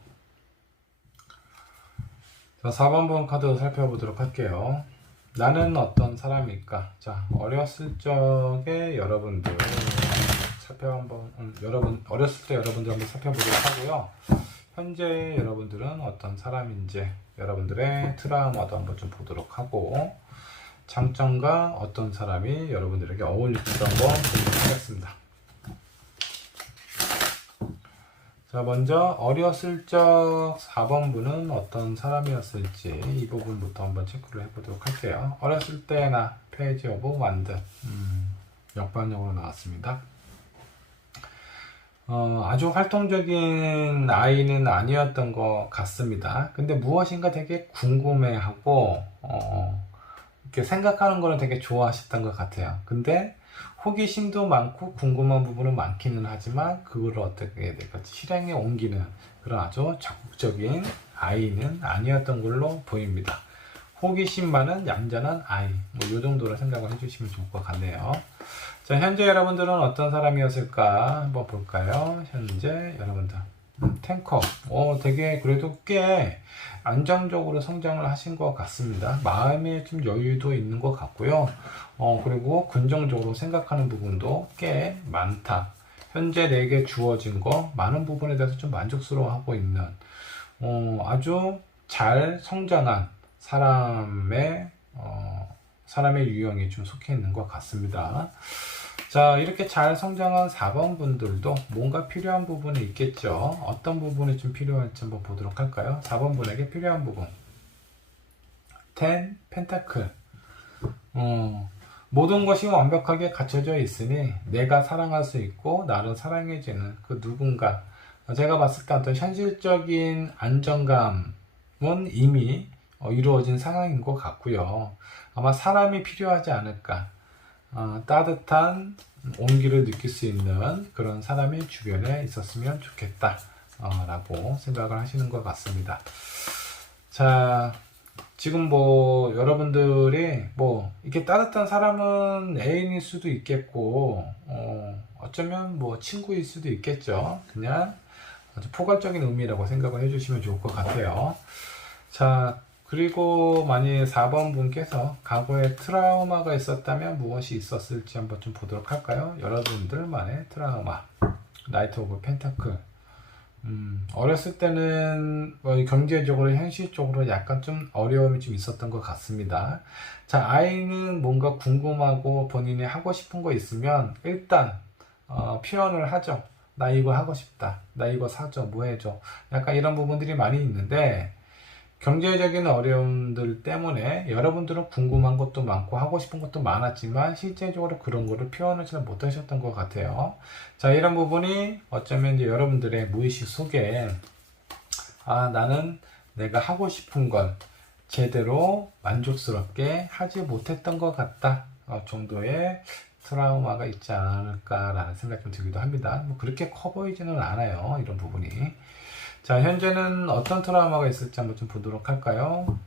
자, 4번 번 카드 살펴보도록 할게요. 나는 어떤 사람일까? 자, 어렸을 적에 여러분들 어렸을 때 여러분들 한번 살펴보도록 하고요. 현재 여러분들은 어떤 사람인지 여러분들의 트라우마도 한번 좀 보도록 하고 장점과 어떤 사람이 여러분들에게 어울릴지도 한번 보도록 하겠습니다. 자, 먼저 어렸을 적 4번 분은 어떤 사람이었을지 이 부분부터 한번 체크를 해보도록 할게요. 어렸을 때나 페이지 오브 완드 역반역으로 나왔습니다. 아주 활동적인 아이는 아니었던 것 같습니다. 근데 무엇인가 되게 궁금해하고, 이렇게 생각하는 거는 되게 좋아하셨던 것 같아요. 근데 호기심도 많고 궁금한 부분은 많기는 하지만 그걸 어떻게 될까 실행에 옮기는 그런 아주 적극적인 아이는 아니었던 걸로 보입니다. 호기심 많은 얌전한 아이, 뭐 이 정도로 생각을 해주시면 좋을 것 같네요. 자, 현재 여러분들은 어떤 사람이었을까 한번 볼까요? 현재 여러분들 탱커, 되게 그래도 꽤 안정적으로 성장을 하신 것 같습니다. 마음에 좀 여유도 있는 것 같고요. 그리고 긍정적으로 생각하는 부분도 꽤 많다. 현재 내게 주어진 거 많은 부분에 대해서 좀 만족스러워하고 있는 아주 잘 성장한 사람의 유형이 좀 속해 있는 것 같습니다. 자, 이렇게 잘 성장한 4번 분들도 뭔가 필요한 부분이 있겠죠. 어떤 부분이 좀 필요할지 한번 보도록 할까요? 4번 분에게 필요한 부분. 10 펜타클. 모든 것이 완벽하게 갖춰져 있으니 내가 사랑할 수 있고 나를 사랑해주는 그 누군가. 제가 봤을 때 어떤 현실적인 안정감은 이미 이루어진 상황인 것 같고요. 아마 사람이 필요하지 않을까. 따뜻한 온기를 느낄 수 있는 그런 사람이 주변에 있었으면 좋겠다 라고 생각을 하시는 것 같습니다. 자, 지금 뭐 여러분들이 뭐 이렇게 따뜻한 사람은 애인일 수도 있겠고 어쩌면 뭐 친구일 수도 있겠죠. 그냥 아주 포괄적인 의미라고 생각을 해주시면 좋을 것 같아요. 자, 그리고 만약 4번 분께서 과거에 트라우마가 있었다면 무엇이 있었을지 한번 좀 보도록 할까요? 여러분들만의 트라우마. 나이트 오브 펜타클. 어렸을 때는 뭐 경제적으로 현실적으로 약간 좀 어려움이 좀 있었던 것 같습니다. 자, 아이는 뭔가 궁금하고 본인이 하고 싶은 거 있으면 일단 표현을 하죠. 나 이거 하고 싶다. 나 이거 사줘. 뭐 해줘. 약간 이런 부분들이 많이 있는데 경제적인 어려움들 때문에 여러분들은 궁금한 것도 많고 하고 싶은 것도 많았지만 실제적으로 그런 거를 표현을 잘 못하셨던 것 같아요. 자, 이런 부분이 어쩌면 이제 여러분들의 무의식 속에 나는 내가 하고 싶은 걸 제대로 만족스럽게 하지 못했던 것 같다 정도의 트라우마가 있지 않을까라는 생각이 좀 들기도 합니다. 뭐 그렇게 커 보이지는 않아요, 이런 부분이. 자, 현재는 어떤 트라우마가 있을지 한번 좀 보도록 할까요?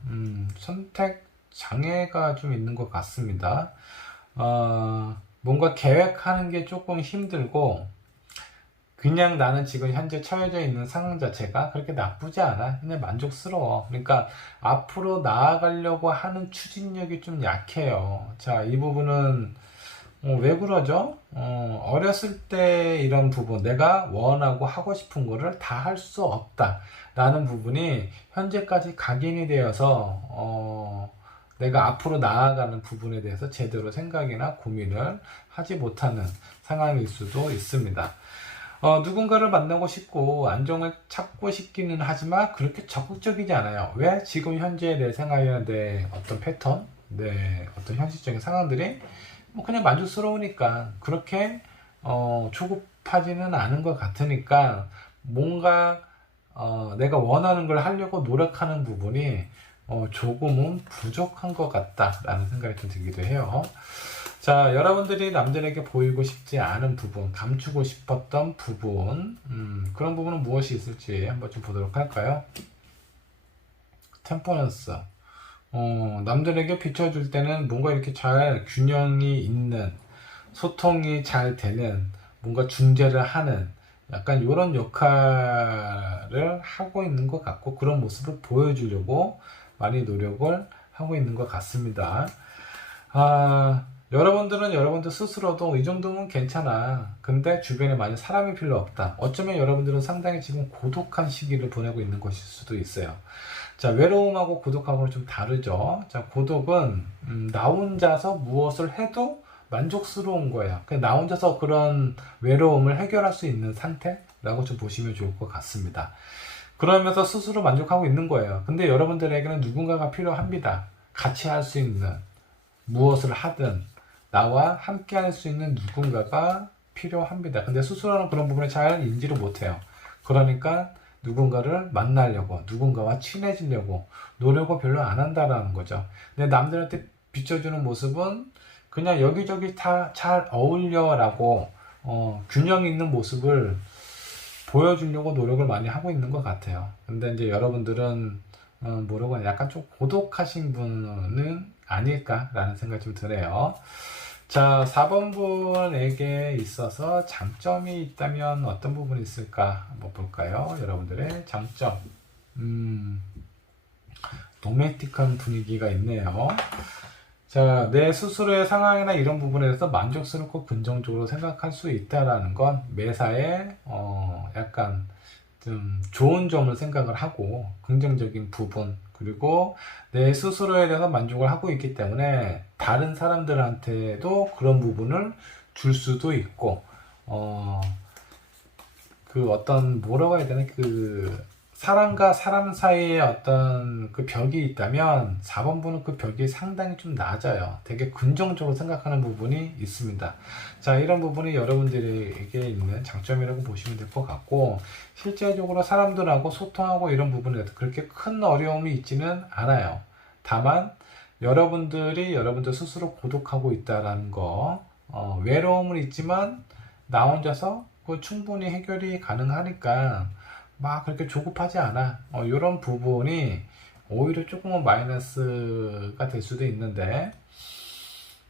선택 장애가 좀 있는 것 같습니다. 뭔가 계획하는 게 조금 힘들고, 그냥 나는 지금 현재 처해져 있는 상황 자체가 그렇게 나쁘지 않아. 그냥 만족스러워. 그러니까 앞으로 나아가려고 하는 추진력이 좀 약해요. 자, 이 부분은 왜 그러죠? 어렸을 때 이런 부분, 내가 원하고 하고 싶은 거를 다 할 수 없다 라는 부분이 현재까지 각인이 되어서 내가 앞으로 나아가는 부분에 대해서 제대로 생각이나 고민을 하지 못하는 상황일 수도 있습니다. 누군가를 만나고 싶고 안정을 찾고 싶기는 하지만 그렇게 적극적이지 않아요. 왜? 지금 현재 내 생활이나 내 어떤 패턴, 내 어떤 현실적인 상황들이 뭐 그냥 만족스러우니까 그렇게 조급하지는 않은 것 같으니까 뭔가 내가 원하는 걸 하려고 노력하는 부분이 조금은 부족한 것 같다라는 생각이 좀 들기도 해요. 자, 여러분들이 남들에게 보이고 싶지 않은 부분, 감추고 싶었던 부분, 그런 부분은 무엇이 있을지 한번 좀 보도록 할까요? 템퍼런스. 남들에게 비춰줄 때는 뭔가 이렇게 잘 균형이 있는, 소통이 잘 되는, 뭔가 중재를 하는, 약간 이런 역할을 하고 있는 것 같고, 그런 모습을 보여주려고 많이 노력을 하고 있는 것 같습니다. 여러분들은 여러분들 스스로도 이 정도면 괜찮아. 근데 주변에 많이 사람이 필요 없다. 어쩌면 여러분들은 상당히 지금 고독한 시기를 보내고 있는 것일 수도 있어요. 자, 외로움하고 고독하고는 좀 다르죠. 자, 고독은 나 혼자서 무엇을 해도 만족스러운 거예요. 그냥 나 혼자서 그런 외로움을 해결할 수 있는 상태라고 좀 보시면 좋을 것 같습니다. 그러면서 스스로 만족하고 있는 거예요. 근데 여러분들에게는 누군가가 필요합니다. 같이 할 수 있는 무엇을 하든 나와 함께 할 수 있는 누군가가 필요합니다. 근데 스스로는 그런 부분을 잘 인지를 못해요. 그러니까 누군가를 만나려고, 누군가와 친해지려고 노력을 별로 안 한다라는 거죠. 근데 남들한테 비춰주는 모습은 그냥 여기저기 다 잘 어울려라고 균형 있는 모습을 보여주려고 노력을 많이 하고 있는 것 같아요. 근데 이제 여러분들은 뭐라고 하냐, 약간 좀 고독하신 분은 아닐까라는 생각이 좀 드네요. 자, 4번 분에게 있어서 장점이 있다면 어떤 부분이 있을까 한번 볼까요? 여러분들의 장점. 로맨틱한 분위기가 있네요. 자, 내 스스로의 상황이나 이런 부분에 대해서 만족스럽고 긍정적으로 생각할 수 있다라는 건 매사에 약간 좀 좋은 점을 생각을 하고 긍정적인 부분, 그리고 내 스스로에 대해서 만족을 하고 있기 때문에 다른 사람들한테도 그런 부분을 줄 수도 있고 그 어떤 뭐라고 해야 되나, 그 사람과 사람 사이에 어떤 그 벽이 있다면 4번 분은 그 벽이 상당히 좀 낮아요. 되게 긍정적으로 생각하는 부분이 있습니다. 자, 이런 부분이 여러분들에게 있는 장점이라고 보시면 될 것 같고, 실제적으로 사람들하고 소통하고 이런 부분에서 그렇게 큰 어려움이 있지는 않아요. 다만 여러분들이 여러분들 스스로 고독하고 있다라는 거, 외로움은 있지만 나 혼자서 그 충분히 해결이 가능하니까 막 그렇게 조급하지 않아. 이런 부분이 오히려 조금은 마이너스가 될 수도 있는데,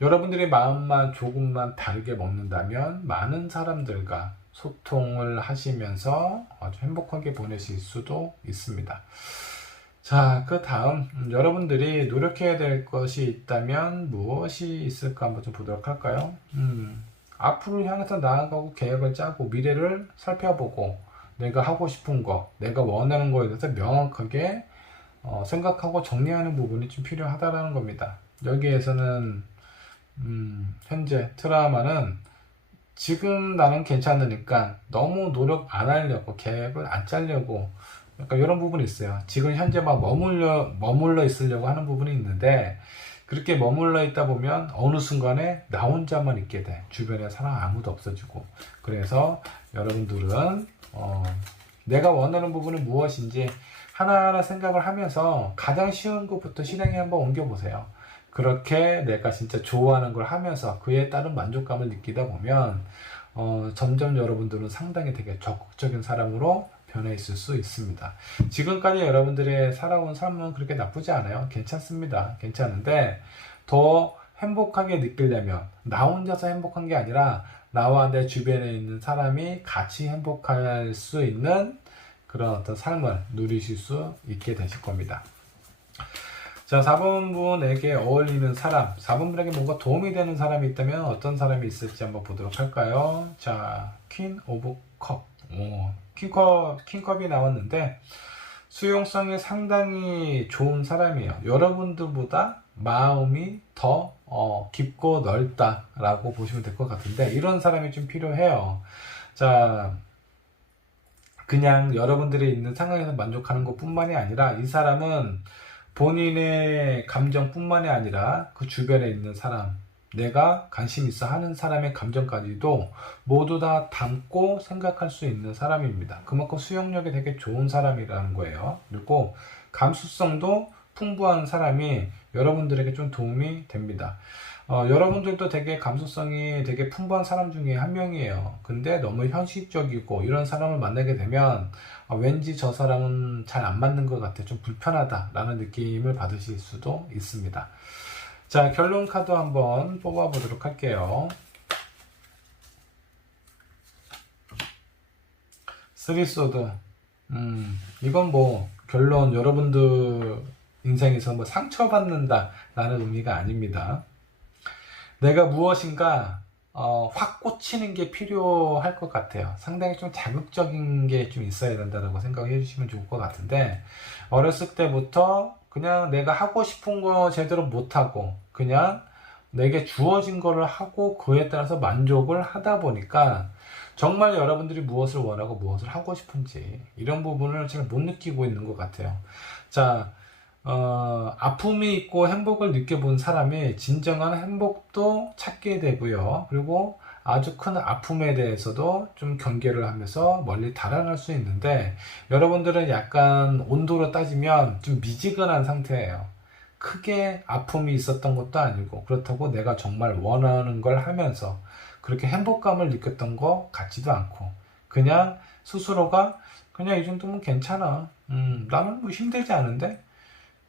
여러분들의 마음만 조금만 다르게 먹는다면 많은 사람들과 소통을 하시면서 아주 행복하게 보내실 수도 있습니다. 자, 그 다음 여러분들이 노력해야 될 것이 있다면 무엇이 있을까 한번 좀 보도록 할까요? 앞으로 향해서 나아가고 계획을 짜고 미래를 살펴보고 내가 하고 싶은 거, 내가 원하는 거에 대해서 명확하게 생각하고 정리하는 부분이 좀 필요하다라는 겁니다. 여기에서는 현재 트라우마는 지금 나는 괜찮으니까 너무 노력 안 하려고, 계획을 안 짜려고, 약간 이런 부분이 있어요. 지금 현재 막 머물러 있으려고 하는 부분이 있는데, 그렇게 머물러 있다 보면 어느 순간에 나 혼자만 있게 돼. 주변에 사람 아무도 없어지고. 그래서 여러분들은 내가 원하는 부분은 무엇인지 하나하나 생각을 하면서 가장 쉬운 것부터 실행에 한번 옮겨보세요. 그렇게 내가 진짜 좋아하는 걸 하면서 그에 따른 만족감을 느끼다 보면 점점 여러분들은 상당히 되게 적극적인 사람으로 변해 있을 수 있습니다. 지금까지 여러분들의 살아온 삶은 그렇게 나쁘지 않아요. 괜찮습니다. 괜찮은데 더 행복하게 느끼려면 나 혼자서 행복한 게 아니라 나와 내 주변에 있는 사람이 같이 행복할 수 있는 그런 어떤 삶을 누리실 수 있게 되실 겁니다. 자, 4번 분에게 어울리는 사람, 4번 분에게 뭔가 도움이 되는 사람이 있다면 어떤 사람이 있을지 한번 보도록 할까요? 자, 퀸 오브 컵. 킹컵이 나왔는데 수용성이 상당히 좋은 사람이에요. 여러분들보다 마음이 더 깊고 넓다라고 보시면 될 것 같은데, 이런 사람이 좀 필요해요. 자, 그냥 여러분들이 있는 상황에서 만족하는 것 뿐만이 아니라 이 사람은 본인의 감정뿐만이 아니라 그 주변에 있는 사람, 내가 관심 있어 하는 사람의 감정까지도 모두 다 담고 생각할 수 있는 사람입니다. 그만큼 수용력이 되게 좋은 사람이라는 거예요. 그리고 감수성도 풍부한 사람이 여러분들에게 좀 도움이 됩니다. 여러분들도 되게 감수성이 되게 풍부한 사람 중에 한 명이에요. 근데 너무 현실적이고 이런 사람을 만나게 되면 왠지 저 사람은 잘 안 맞는 것 같아, 좀 불편하다 라는 느낌을 받으실 수도 있습니다. 자, 결론 카드 한번 뽑아 보도록 할게요. 3소드. 이건 뭐 결론, 여러분들 인생에서 뭐 상처받는다 라는 의미가 아닙니다. 내가 무엇인가 확 꽂히는 게 필요할 것 같아요. 상당히 좀 자극적인 게 좀 있어야 된다고 생각해 주시면 좋을 것 같은데, 어렸을 때부터 그냥 내가 하고 싶은 거 제대로 못하고 그냥 내게 주어진 거를 하고 그에 따라서 만족을 하다 보니까 정말 여러분들이 무엇을 원하고 무엇을 하고 싶은지 이런 부분을 잘 못 느끼고 있는 것 같아요. 자, 아픔이 있고 행복을 느껴본 사람이 진정한 행복도 찾게 되고요. 그리고 아주 큰 아픔에 대해서도 좀 경계를 하면서 멀리 달아날 수 있는데, 여러분들은 약간 온도로 따지면 좀 미지근한 상태예요. 크게 아픔이 있었던 것도 아니고, 그렇다고 내가 정말 원하는 걸 하면서 그렇게 행복감을 느꼈던 것 같지도 않고, 그냥 스스로가 그냥 이 정도면 괜찮아. 나는 뭐 힘들지 않은데?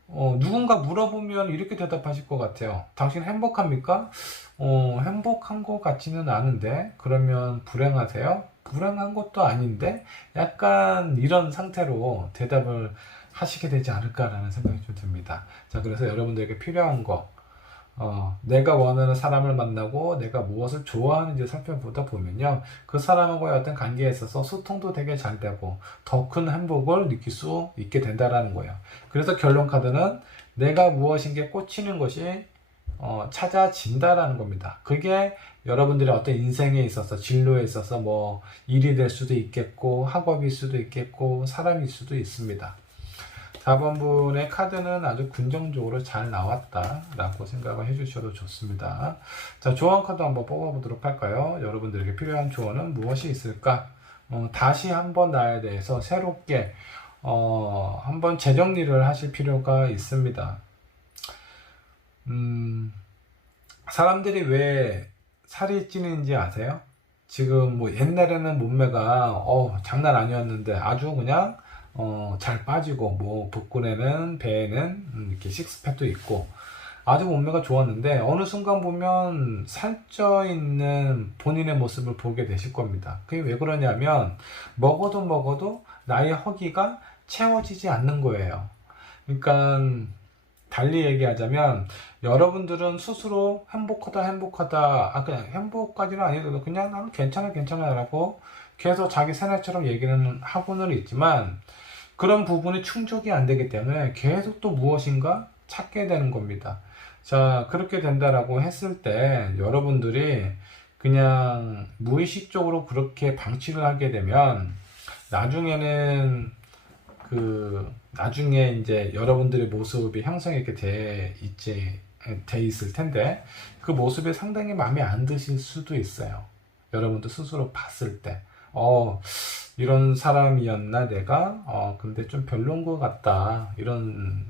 누군가 물어보면 이렇게 대답하실 것 같아요. 당신 행복합니까? 행복한 것 같지는 않은데? 그러면 불행하세요? 불행한 것도 아닌데? 약간 이런 상태로 대답을 하시게 되지 않을까라는 생각이 좀 듭니다. 자, 그래서 여러분들에게 필요한 거, 내가 원하는 사람을 만나고 내가 무엇을 좋아하는지 살펴보다 보면요, 그 사람하고의 어떤 관계에 있어서 소통도 되게 잘 되고 더 큰 행복을 느낄 수 있게 된다라는 거예요. 그래서 결론 카드는 내가 무엇인 게 꽂히는 것이 찾아진다라는 겁니다. 그게 여러분들의 어떤 인생에 있어서, 진로에 있어서 뭐 일이 될 수도 있겠고 학업일 수도 있겠고 사람일 수도 있습니다. 4번분의 카드는 아주 긍정적으로 잘 나왔다라고 생각을 해주셔도 좋습니다. 자, 조언 카드 한번 뽑아보도록 할까요? 여러분들에게 필요한 조언은 무엇이 있을까? 다시 한번 나에 대해서 새롭게 한번 재정리를 하실 필요가 있습니다. 사람들이 왜 살이 찌는지 아세요? 지금 뭐 옛날에는 몸매가 장난 아니었는데 아주 그냥 잘 빠지고, 뭐 복근에는, 배에는 이렇게 식스팩도 있고 아주 몸매가 좋았는데 어느 순간 보면 살쪄 있는 본인의 모습을 보게 되실 겁니다. 그게 왜 그러냐면 먹어도 나의 허기가 채워지지 않는 거예요. 그러니까 달리 얘기하자면 여러분들은 스스로 행복하다, 그냥 행복까지는 아니더라도 그냥 나는 괜찮아 라고 계속 자기 세뇌처럼 얘기는 하고는 있지만, 그런 부분이 충족이 안 되기 때문에 계속 또 무엇인가 찾게 되는 겁니다. 자, 그렇게 된다라고 했을 때 여러분들이 그냥 무의식적으로 그렇게 방치를 하게 되면 나중에 이제 여러분들의 모습이 형성이 이렇게 돼 있을 텐데, 그 모습이 상당히 마음에 안 드실 수도 있어요. 여러분도 스스로 봤을 때 이런 사람이었나 내가? 근데 좀 별론 것 같다, 이런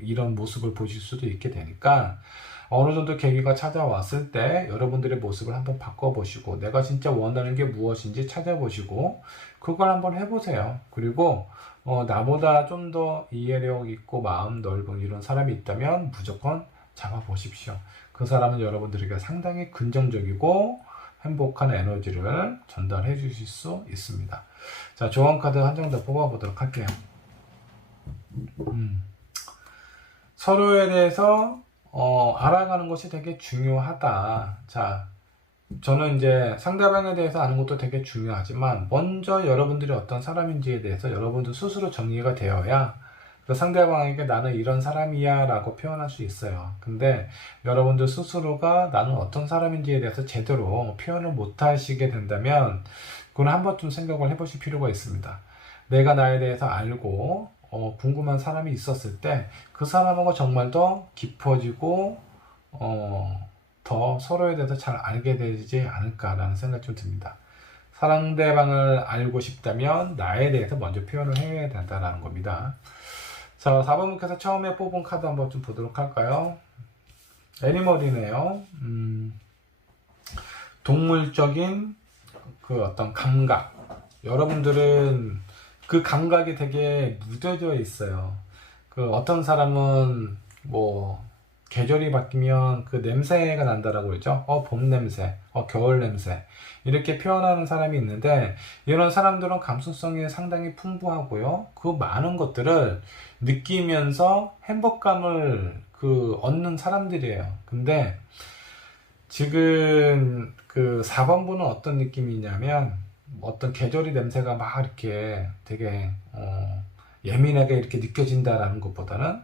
이런 모습을 보실 수도 있게 되니까, 어느 정도 계기가 찾아왔을 때 여러분들의 모습을 한번 바꿔보시고 내가 진짜 원하는 게 무엇인지 찾아보시고 그걸 한번 해보세요. 그리고 나보다 좀 더 이해력 있고 마음 넓은 이런 사람이 있다면 무조건 잡아보십시오. 그 사람은 여러분들에게 상당히 긍정적이고 행복한 에너지를 전달해 주실 수 있습니다. 자, 조언 카드 한 장 더 뽑아보도록 할게요. 서로에 대해서 알아가는 것이 되게 중요하다. 자, 저는 이제 상대방에 대해서 아는 것도 되게 중요하지만 먼저 여러분들이 어떤 사람인지에 대해서 여러분들 스스로 정리가 되어야 그 상대방에게 나는 이런 사람이야 라고 표현할 수 있어요. 근데 여러분들 스스로가 나는 어떤 사람인지에 대해서 제대로 표현을 못 하시게 된다면 그건 한 번쯤 생각을 해보실 필요가 있습니다. 내가 나에 대해서 알고 궁금한 사람이 있었을 때 그 사람하고 정말 더 깊어지고 더 서로에 대해서 잘 알게 되지 않을까라는 생각이 좀 듭니다. 상대방을 알고 싶다면 나에 대해서 먼저 표현을 해야 된다는 겁니다. 자, 4번분께서 처음에 뽑은 카드 한번 좀 보도록 할까요? 애니멀이네요. 동물적인 그 어떤 감각. 여러분들은 그 감각이 되게 무뎌져 있어요. 그 어떤 사람은 뭐 계절이 바뀌면 그 냄새가 난다라고 그러죠. 봄 냄새, 겨울 냄새, 이렇게 표현하는 사람이 있는데, 이런 사람들은 감수성이 상당히 풍부하고요. 그 많은 것들을 느끼면서 행복감을 얻는 사람들이에요. 근데 지금 그 4번분은 어떤 느낌이냐면, 어떤 계절이 냄새가 막 이렇게 되게 예민하게 이렇게 느껴진다라는 것보다는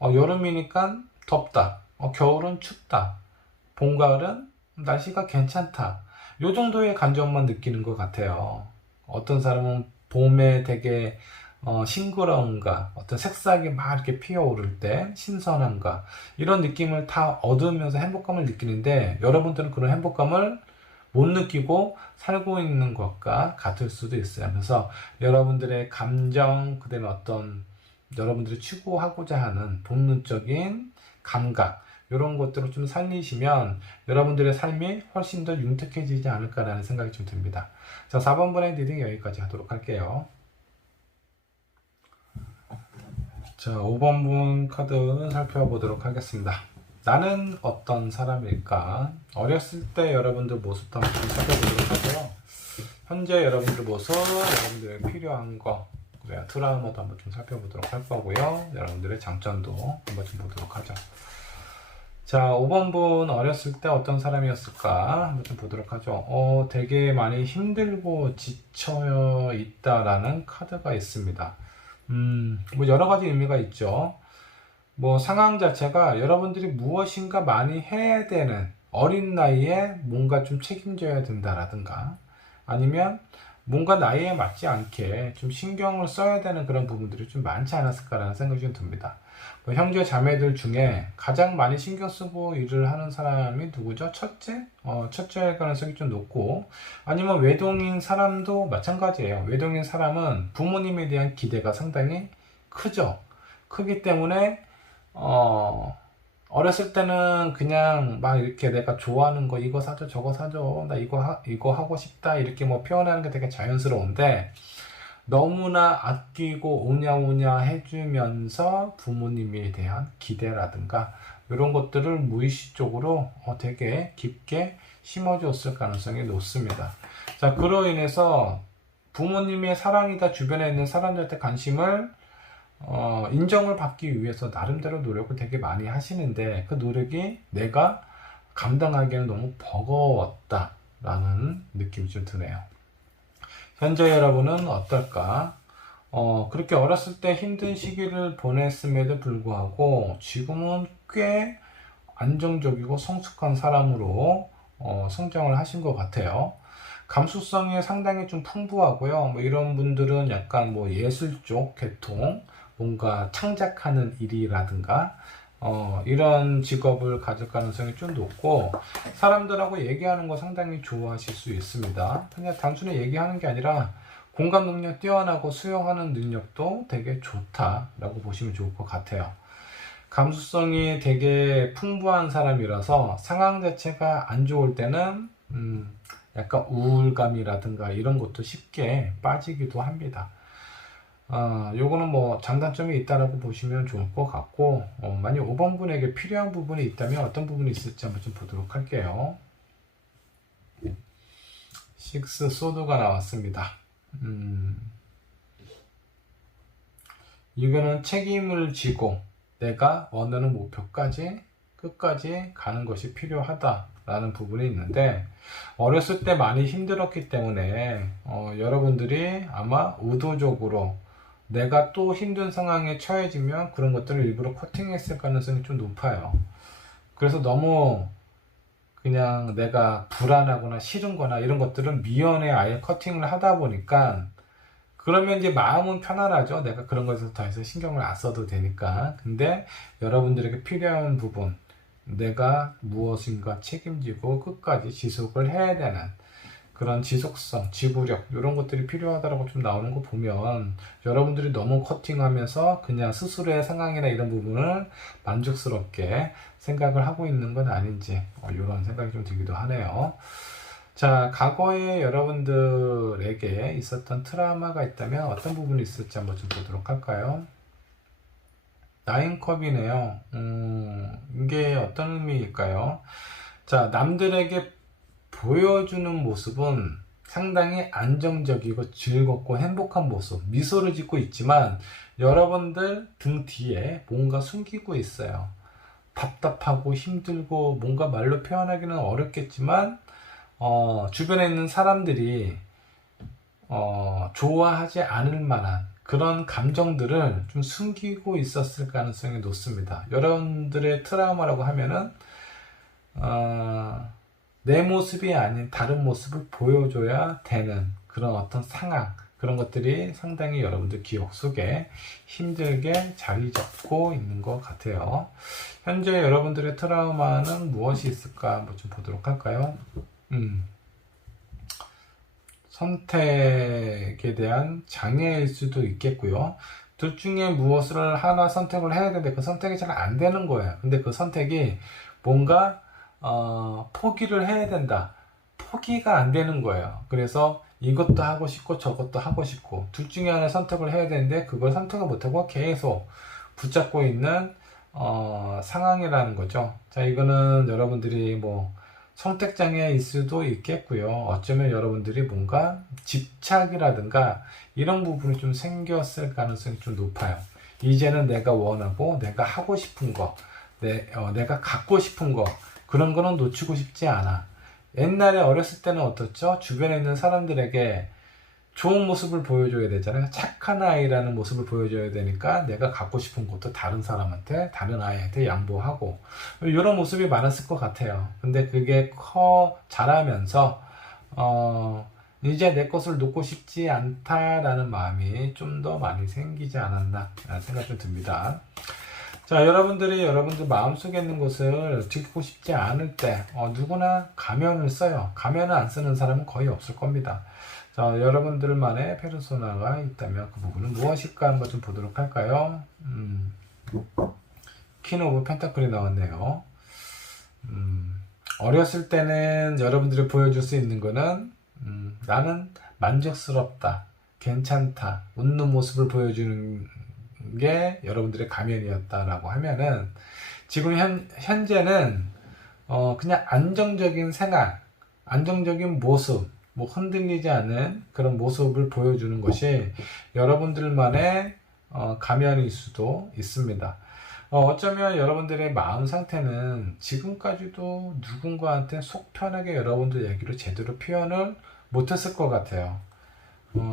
여름이니까 덥다, 겨울은 춥다, 봄, 가을은 날씨가 괜찮다, 요 정도의 감정만 느끼는 것 같아요. 어떤 사람은 봄에 되게 싱그러움과 어떤 색상이 막 이렇게 피어오를 때 신선함과 이런 느낌을 다 얻으면서 행복감을 느끼는데, 여러분들은 그런 행복감을 못 느끼고 살고 있는 것과 같을 수도 있어요. 그래서 여러분들의 감정, 그다음에 어떤 여러분들이 추구하고자 하는 본능적인 감각, 이런 것들을 좀 살리시면 여러분들의 삶이 훨씬 더 윤택해지지 않을까라는 생각이 좀 듭니다. 자, 4번 분의 리딩 여기까지 하도록 할게요. 자, 5번 분 카드 살펴보도록 하겠습니다. 나는 어떤 사람일까? 어렸을 때 여러분들 모습도 한번 좀 살펴보도록 하고요. 현재 여러분들 모습, 여러분들에게 필요한 거, 트라우마도 한번 좀 살펴보도록 할 거고요. 여러분들의 장점도 한번 좀 보도록 하죠. 자, 5번 분 어렸을 때 어떤 사람이었을까? 한번 좀 보도록 하죠. 되게 많이 힘들고 지쳐 있다라는 카드가 있습니다. 뭐 여러 가지 의미가 있죠. 뭐 상황 자체가 여러분들이 무엇인가 많이 해야 되는, 어린 나이에 뭔가 좀 책임져야 된다라든가, 아니면 뭔가 나이에 맞지 않게 좀 신경을 써야 되는 그런 부분들이 좀 많지 않았을까라는 생각이 좀 듭니다. 뭐 형제 자매들 중에 가장 많이 신경 쓰고 일을 하는 사람이 누구죠? 첫째? 첫째일 가능성이 좀 높고, 아니면 외동인 사람도 마찬가지예요. 외동인 사람은 부모님에 대한 기대가 상당히 크죠. 크기 때문에 어렸을 때는 그냥 막 이렇게 내가 좋아하는 거 이거 사줘 저거 사줘 나 이거 하고 싶다 이렇게 뭐 표현하는 게 되게 자연스러운데, 너무나 아끼고 오냐오냐 해주면서 부모님에 대한 기대라든가 이런 것들을 무의식적으로 되게 깊게 심어줬을 가능성이 높습니다. 자, 그로 인해서 부모님의 사랑이다, 주변에 있는 사람들한테 관심을 인정을 받기 위해서 나름대로 노력을 되게 많이 하시는데, 그 노력이 내가 감당하기에는 너무 버거웠다라는 느낌이 좀 드네요. 현재 여러분은 어떨까? 그렇게 어렸을 때 힘든 시기를 보냈음에도 불구하고 지금은 꽤 안정적이고 성숙한 사람으로 성장을 하신 것 같아요. 감수성이 상당히 좀 풍부하고요. 뭐 이런 분들은 약간 뭐 예술 쪽 계통, 뭔가 창작하는 일이라든가 이런 직업을 가질 가능성이 좀 높고, 사람들하고 얘기하는 거 상당히 좋아하실 수 있습니다. 그냥 단순히 얘기하는 게 아니라 공감 능력 뛰어나고 수용하는 능력도 되게 좋다라고 보시면 좋을 것 같아요. 감수성이 되게 풍부한 사람이라서 상황 자체가 안 좋을 때는 약간 우울감이라든가 이런 것도 쉽게 빠지기도 합니다. 요거는 뭐 장단점이 있다라고 보시면 좋을 것 같고, 만약 5번 분에게 필요한 부분이 있다면 어떤 부분이 있을지 한번 좀 보도록 할게요. 6 소드가 나왔습니다. 이거는 책임을 지고 내가 원하는 목표까지 끝까지 가는 것이 필요하다라는 부분이 있는데, 어렸을 때 많이 힘들었기 때문에 여러분들이 아마 의도적으로 내가 또 힘든 상황에 처해지면 그런 것들을 일부러 커팅했을 가능성이 좀 높아요. 그래서 너무 그냥 내가 불안하거나 싫은 거나 이런 것들은 미연에 아예 커팅을 하다 보니까, 그러면 이제 마음은 편안하죠. 내가 그런 것에서 더 이상 신경을 안 써도 되니까. 근데 여러분들에게 필요한 부분, 내가 무엇인가 책임지고 끝까지 지속을 해야 되는 그런 지속성, 지구력 이런 것들이 필요하다고 좀 나오는 거 보면, 여러분들이 너무 커팅하면서 그냥 스스로의 상황이나 이런 부분을 만족스럽게 생각을 하고 있는 건 아닌지 이런 생각이 좀 들기도 하네요. 자, 과거에 여러분들에게 있었던 트라우마가 있다면 어떤 부분이 있을지 한번 좀 보도록 할까요? 9컵이네요. 이게 어떤 의미일까요? 자, 남들에게 보여주는 모습은 상당히 안정적이고 즐겁고 행복한 모습, 미소를 짓고 있지만 여러분들 등 뒤에 뭔가 숨기고 있어요. 답답하고 힘들고 뭔가 말로 표현하기는 어렵겠지만 주변에 있는 사람들이 좋아하지 않을 만한 그런 감정들을 좀 숨기고 있었을 가능성이 높습니다. 여러분들의 트라우마라고 하면은 내 모습이 아닌 다른 모습을 보여줘야 되는 그런 어떤 상황, 그런 것들이 상당히 여러분들 기억 속에 힘들게 자리 잡고 있는 것 같아요. 현재 여러분들의 트라우마는 무엇이 있을까 한번 좀 보도록 할까요? 선택에 대한 장애일 수도 있겠고요. 둘 중에 무엇을 하나 선택을 해야 되는데 그 선택이 잘 안 되는 거예요. 근데 그 선택이 뭔가 포기를 해야 된다. 포기가 안 되는 거예요. 그래서 이것도 하고 싶고 저것도 하고 싶고 둘 중에 하나 선택을 해야 되는데 그걸 선택을 못하고 계속 붙잡고 있는 상황이라는 거죠. 자, 이거는 여러분들이 뭐 선택장애일 수도 있겠고요. 어쩌면 여러분들이 뭔가 집착이라든가 이런 부분이 좀 생겼을 가능성이 좀 높아요. 이제는 내가 원하고 내가 하고 싶은 거, 내가 갖고 싶은 거 그런 거는 놓치고 싶지 않아. 옛날에 어렸을 때는 어떻죠? 주변에 있는 사람들에게 좋은 모습을 보여줘야 되잖아요. 착한 아이라는 모습을 보여줘야 되니까 내가 갖고 싶은 것도 다른 사람한테, 다른 아이한테 양보하고 이런 모습이 많았을 것 같아요. 근데 그게 자라면서 이제 내 것을 놓고 싶지 않다라는 마음이 좀 더 많이 생기지 않았나 라는 생각이 좀 듭니다. 자, 여러분들이 여러분들 마음속에 있는 것을 듣고 싶지 않을 때 누구나 가면을 써요. 가면을 안 쓰는 사람은 거의 없을 겁니다. 자, 여러분들만의 페르소나가 있다면 그 부분은 무엇일까 한번 좀 보도록 할까요? 퀸 오브 펜타클이 나왔네요. 어렸을 때는 여러분들이 보여줄 수 있는 거는 나는 만족스럽다, 괜찮다, 웃는 모습을 보여주는 게 여러분들의 가면이었다라고 하면은 지금 현재는 그냥 안정적인 생활, 안정적인 모습, 뭐 흔들리지 않는 그런 모습을 보여주는 것이 여러분들만의 가면일 수도 있습니다. 어쩌면 여러분들의 마음 상태는 지금까지도 누군가한테 속 편하게 여러분들 얘기를 제대로 표현을 못했을 것 같아요.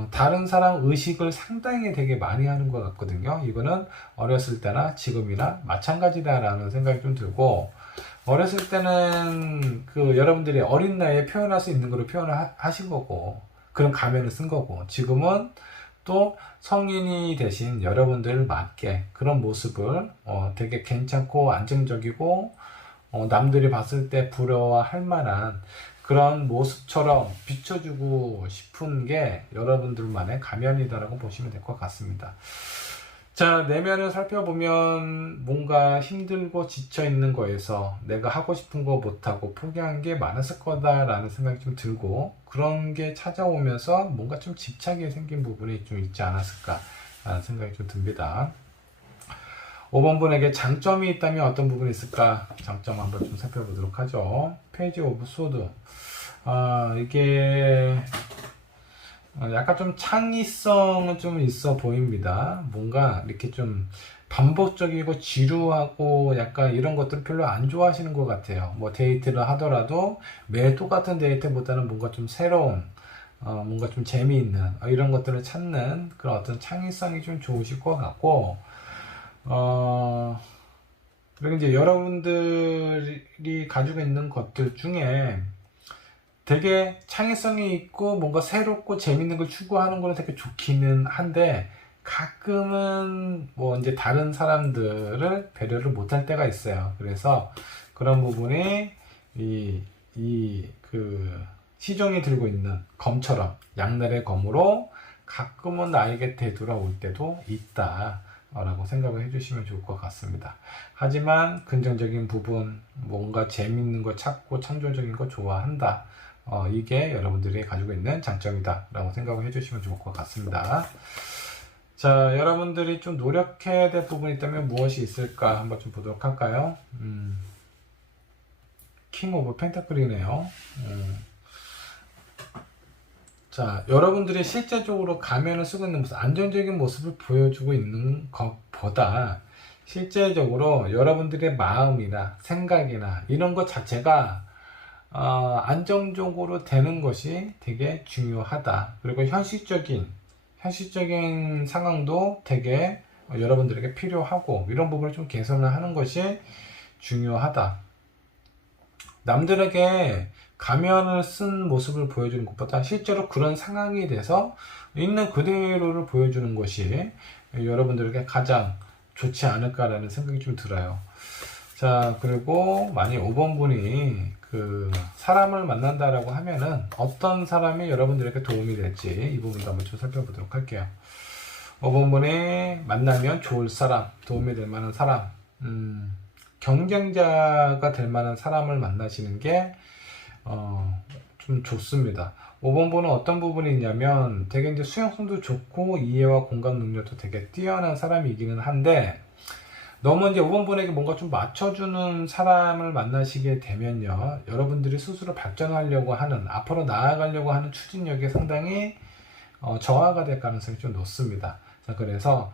다른 사람 의식을 상당히 되게 많이 하는 것 같거든요. 이거는 어렸을 때나 지금이나 마찬가지다라는 생각이 좀 들고, 어렸을 때는 그 여러분들이 어린 나이에 표현할 수 있는 걸로 표현을 하신 거고, 그런 가면을 쓴 거고, 지금은 또 성인이 되신 여러분들 맞게 그런 모습을 되게 괜찮고 안정적이고 남들이 봤을 때 부러워할 만한 그런 모습처럼 비춰주고 싶은 게 여러분들만의 가면이다라고 보시면 될 것 같습니다. 자, 내면을 살펴보면 뭔가 힘들고 지쳐있는 거에서 내가 하고 싶은 거 못하고 포기한 게 많았을 거다라는 생각이 좀 들고, 그런 게 찾아오면서 뭔가 좀 집착이 생긴 부분이 좀 있지 않았을까라는 생각이 좀 듭니다. 5번 분에게 장점이 있다면 어떤 부분이 있을까? 장점 한번 좀 살펴보도록 하죠. 페이지 오브 소드. 이게 약간 좀 창의성은 좀 있어 보입니다. 뭔가 이렇게 좀 반복적이고 지루하고 약간 이런 것들 별로 안 좋아하시는 것 같아요. 뭐 데이트를 하더라도 매일 똑같은 데이트보다는 뭔가 좀 새로운 뭔가 좀 재미있는 이런 것들을 찾는 그런 어떤 창의성이 좀 좋으실 것 같고, 그리고 이제 여러분들이 가지고 있는 것들 중에 되게 창의성이 있고 뭔가 새롭고 재밌는 걸 추구하는 거는 되게 좋기는 한데, 가끔은 뭐 이제 다른 사람들을 배려를 못할 때가 있어요. 그래서 그런 부분이 그 시종이 들고 있는 검처럼 양날의 검으로 가끔은 나에게 되돌아올 때도 있다 라고 생각을 해주시면 좋을 것 같습니다. 하지만 긍정적인 부분, 뭔가 재밌는 거 찾고 창조적인 거 좋아한다, 이게 여러분들이 가지고 있는 장점이다 라고 생각을 해주시면 좋을 것 같습니다. 자, 여러분들이 좀 노력해야 될 부분이 있다면 무엇이 있을까 한번 좀 보도록 할까요? 킹 오브 펜타클이네요. 자, 여러분들이 실제적으로 가면을 쓰고 있는 모습, 안정적인 모습을 보여주고 있는 것보다 실제적으로 여러분들의 마음이나 생각이나 이런 것 자체가 안정적으로 되는 것이 되게 중요하다. 그리고 현실적인 상황도 되게 여러분들에게 필요하고, 이런 부분을 좀 개선을 하는 것이 중요하다. 남들에게 가면을 쓴 모습을 보여주는 것보다 실제로 그런 상황이 돼서 있는 그대로를 보여주는 것이 여러분들에게 가장 좋지 않을까라는 생각이 좀 들어요. 자, 그리고 만약 5번 분이 그 사람을 만난다라고 하면은 어떤 사람이 여러분들에게 도움이 될지 이 부분도 한번 좀 살펴보도록 할게요. 5번 분이 만나면 좋을 사람, 도움이 될 만한 사람, 경쟁자가 될 만한 사람을 만나시는 게 좀 좋습니다. 5번 분은 어떤 부분이 있냐면 되게 이제 수용성도 좋고 이해와 공감 능력도 되게 뛰어난 사람이기는 한데 너무 이제 5번 분에게 뭔가 좀 맞춰주는 사람을 만나시게 되면요, 여러분들이 스스로 발전하려고 하는, 앞으로 나아가려고 하는 추진력이 상당히 저하가 될 가능성이 좀 높습니다. 자, 그래서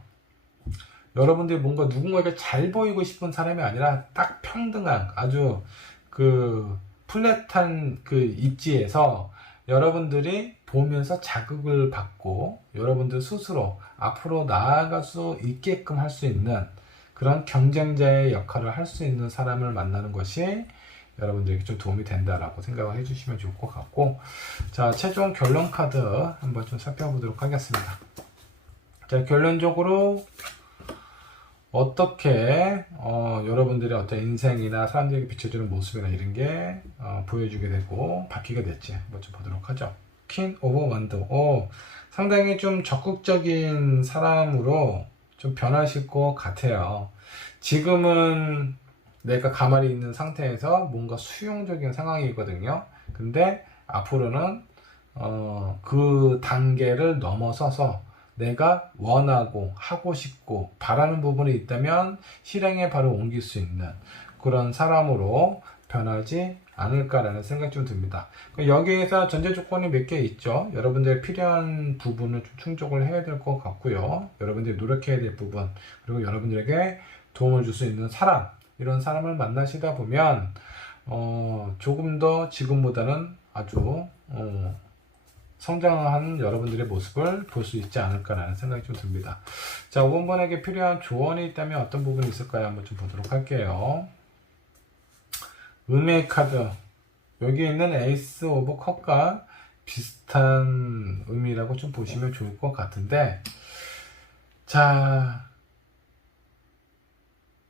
여러분들이 뭔가 누군가에게 잘 보이고 싶은 사람이 아니라 딱 평등한 아주 그 플랫한 그 입지에서 여러분들이 보면서 자극을 받고 여러분들 스스로 앞으로 나아갈 수 있게끔 할 수 있는 그런 경쟁자의 역할을 할 수 있는 사람을 만나는 것이 여러분들에게 좀 도움이 된다라고 생각을 해주시면 좋을 것 같고, 자, 최종 결론 카드 한번 좀 살펴보도록 하겠습니다. 자, 결론적으로 어떻게 여러분들의 어떤 인생이나 사람들에게 비춰주는 모습이나 이런 게 보여주게 되고 바뀌게 될지 한번 좀 보도록 하죠. 퀸 오브 원드. 상당히 좀 적극적인 사람으로 좀 변하실 것 같아요. 지금은 내가 가만히 있는 상태에서 뭔가 수용적인 상황이거든요. 근데 앞으로는 그 단계를 넘어서서 내가 원하고 하고 싶고 바라는 부분이 있다면 실행에 바로 옮길 수 있는 그런 사람으로 변하지 않을까라는 생각이 좀 듭니다. 여기에서 전제 조건이 몇 개 있죠. 여러분들의 필요한 부분을 좀 충족을 해야 될 것 같고요. 여러분들이 노력해야 될 부분, 그리고 여러분들에게 도움을 줄 수 있는 사람, 이런 사람을 만나시다 보면 조금 더 지금보다는 아주 성장한 여러분들의 모습을 볼 수 있지 않을까라는 생각이 좀 듭니다. 자, 5번 분에게 필요한 조언이 있다면 어떤 부분이 있을까요? 한번 좀 보도록 할게요. 의미의 카드. 여기 있는 에이스 오브 컵과 비슷한 의미라고 좀 보시면 좋을 것 같은데, 자,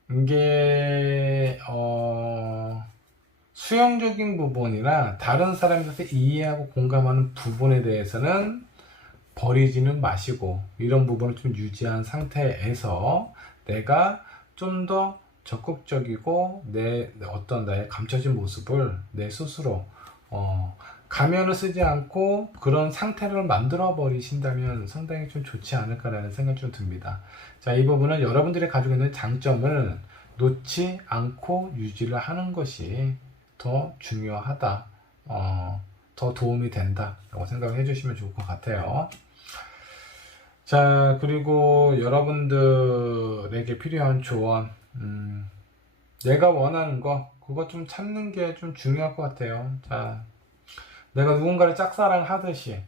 이게 수용적인 부분이나 다른 사람들한테 이해하고 공감하는 부분에 대해서는 버리지는 마시고 이런 부분을 좀 유지한 상태에서 내가 좀 더 적극적이고 나의 감춰진 모습을 내 스스로 가면을 쓰지 않고 그런 상태를 만들어 버리신다면 상당히 좀 좋지 않을까라는 생각이 좀 듭니다. 자, 이 부분은 여러분들이 가지고 있는 장점을 놓지 않고 유지를 하는 것이 더 중요하다, 더 도움이 된다 라고 생각을 해주시면 좋을 것 같아요. 자, 그리고 여러분들에게 필요한 조언, 내가 원하는 거 그거 좀 찾는 게 좀 중요할 것 같아요. 자, 내가 누군가를 짝사랑하듯이,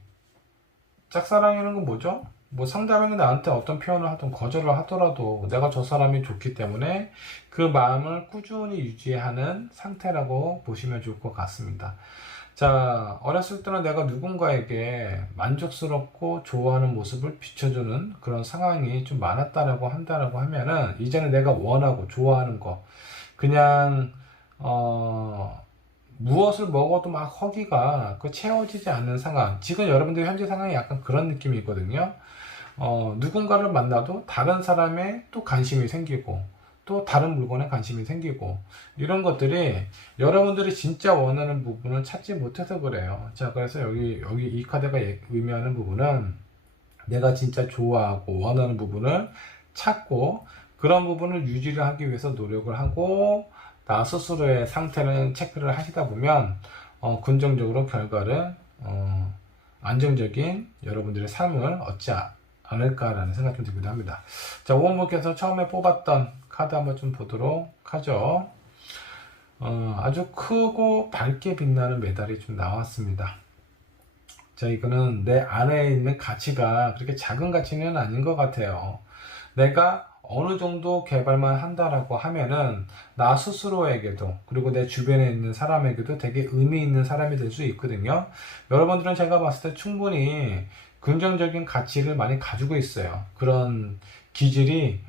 짝사랑이라는 건 뭐죠? 뭐 상대방이 나한테 어떤 표현을 하든 거절을 하더라도 내가 저 사람이 좋기 때문에 그 마음을 꾸준히 유지하는 상태라고 보시면 좋을 것 같습니다. 자, 어렸을 때는 내가 누군가에게 만족스럽고 좋아하는 모습을 비춰주는 그런 상황이 좀 많았다라고 한다라고 하면은 이제는 내가 원하고 좋아하는 거 그냥 무엇을 먹어도 막 허기가 채워지지 않는 상황, 지금 여러분들 현재 상황이 약간 그런 느낌이 있거든요. 누군가를 만나도 다른 사람에 또 관심이 생기고 또 다른 물건에 관심이 생기고 이런 것들이 여러분들이 진짜 원하는 부분을 찾지 못해서 그래요. 자, 그래서 여기 이 카드가 의미하는 부분은 내가 진짜 좋아하고 원하는 부분을 찾고 그런 부분을 유지를 하기 위해서 노력을 하고 나 스스로의 상태를 체크를 하시다 보면 긍정적으로 결과를 안정적인 여러분들의 삶을 얻지 않을까라는 생각이 좀 들기도 합니다. 자, 5번분께서 처음에 뽑았던 카드 한번 좀 보도록 하죠. 아주 크고 밝게 빛나는 메달이 좀 나왔습니다. 자, 이거는 내 안에 있는 가치가 그렇게 작은 가치는 아닌 것 같아요. 내가 어느 정도 개발만 한다라고 하면은 나 스스로에게도 그리고 내 주변에 있는 사람에게도 되게 의미 있는 사람이 될 수 있거든요. 여러분들은 제가 봤을 때 충분히 긍정적인 가치를 많이 가지고 있어요. 그런 기질이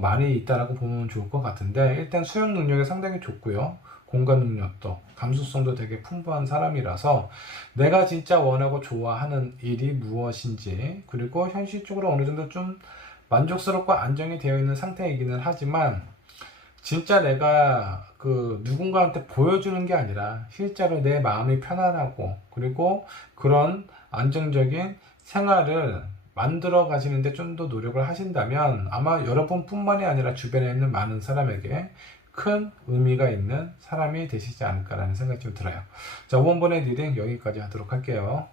많이 있다라고 보면 좋을 것 같은데, 일단 수용 능력이 상당히 좋고요. 공감 능력도, 감수성도 되게 풍부한 사람이라서 내가 진짜 원하고 좋아하는 일이 무엇인지, 그리고 현실적으로 어느 정도 좀 만족스럽고 안정이 되어 있는 상태이기는 하지만, 진짜 내가 그 누군가한테 보여주는 게 아니라 실제로 내 마음이 편안하고 그리고 그런 안정적인 생활을 만들어 가시는데 좀 더 노력을 하신다면 아마 여러분뿐만이 아니라 주변에 있는 많은 사람에게 큰 의미가 있는 사람이 되시지 않을까라는 생각이 좀 들어요. 자, 5번의 리딩 여기까지 하도록 할게요.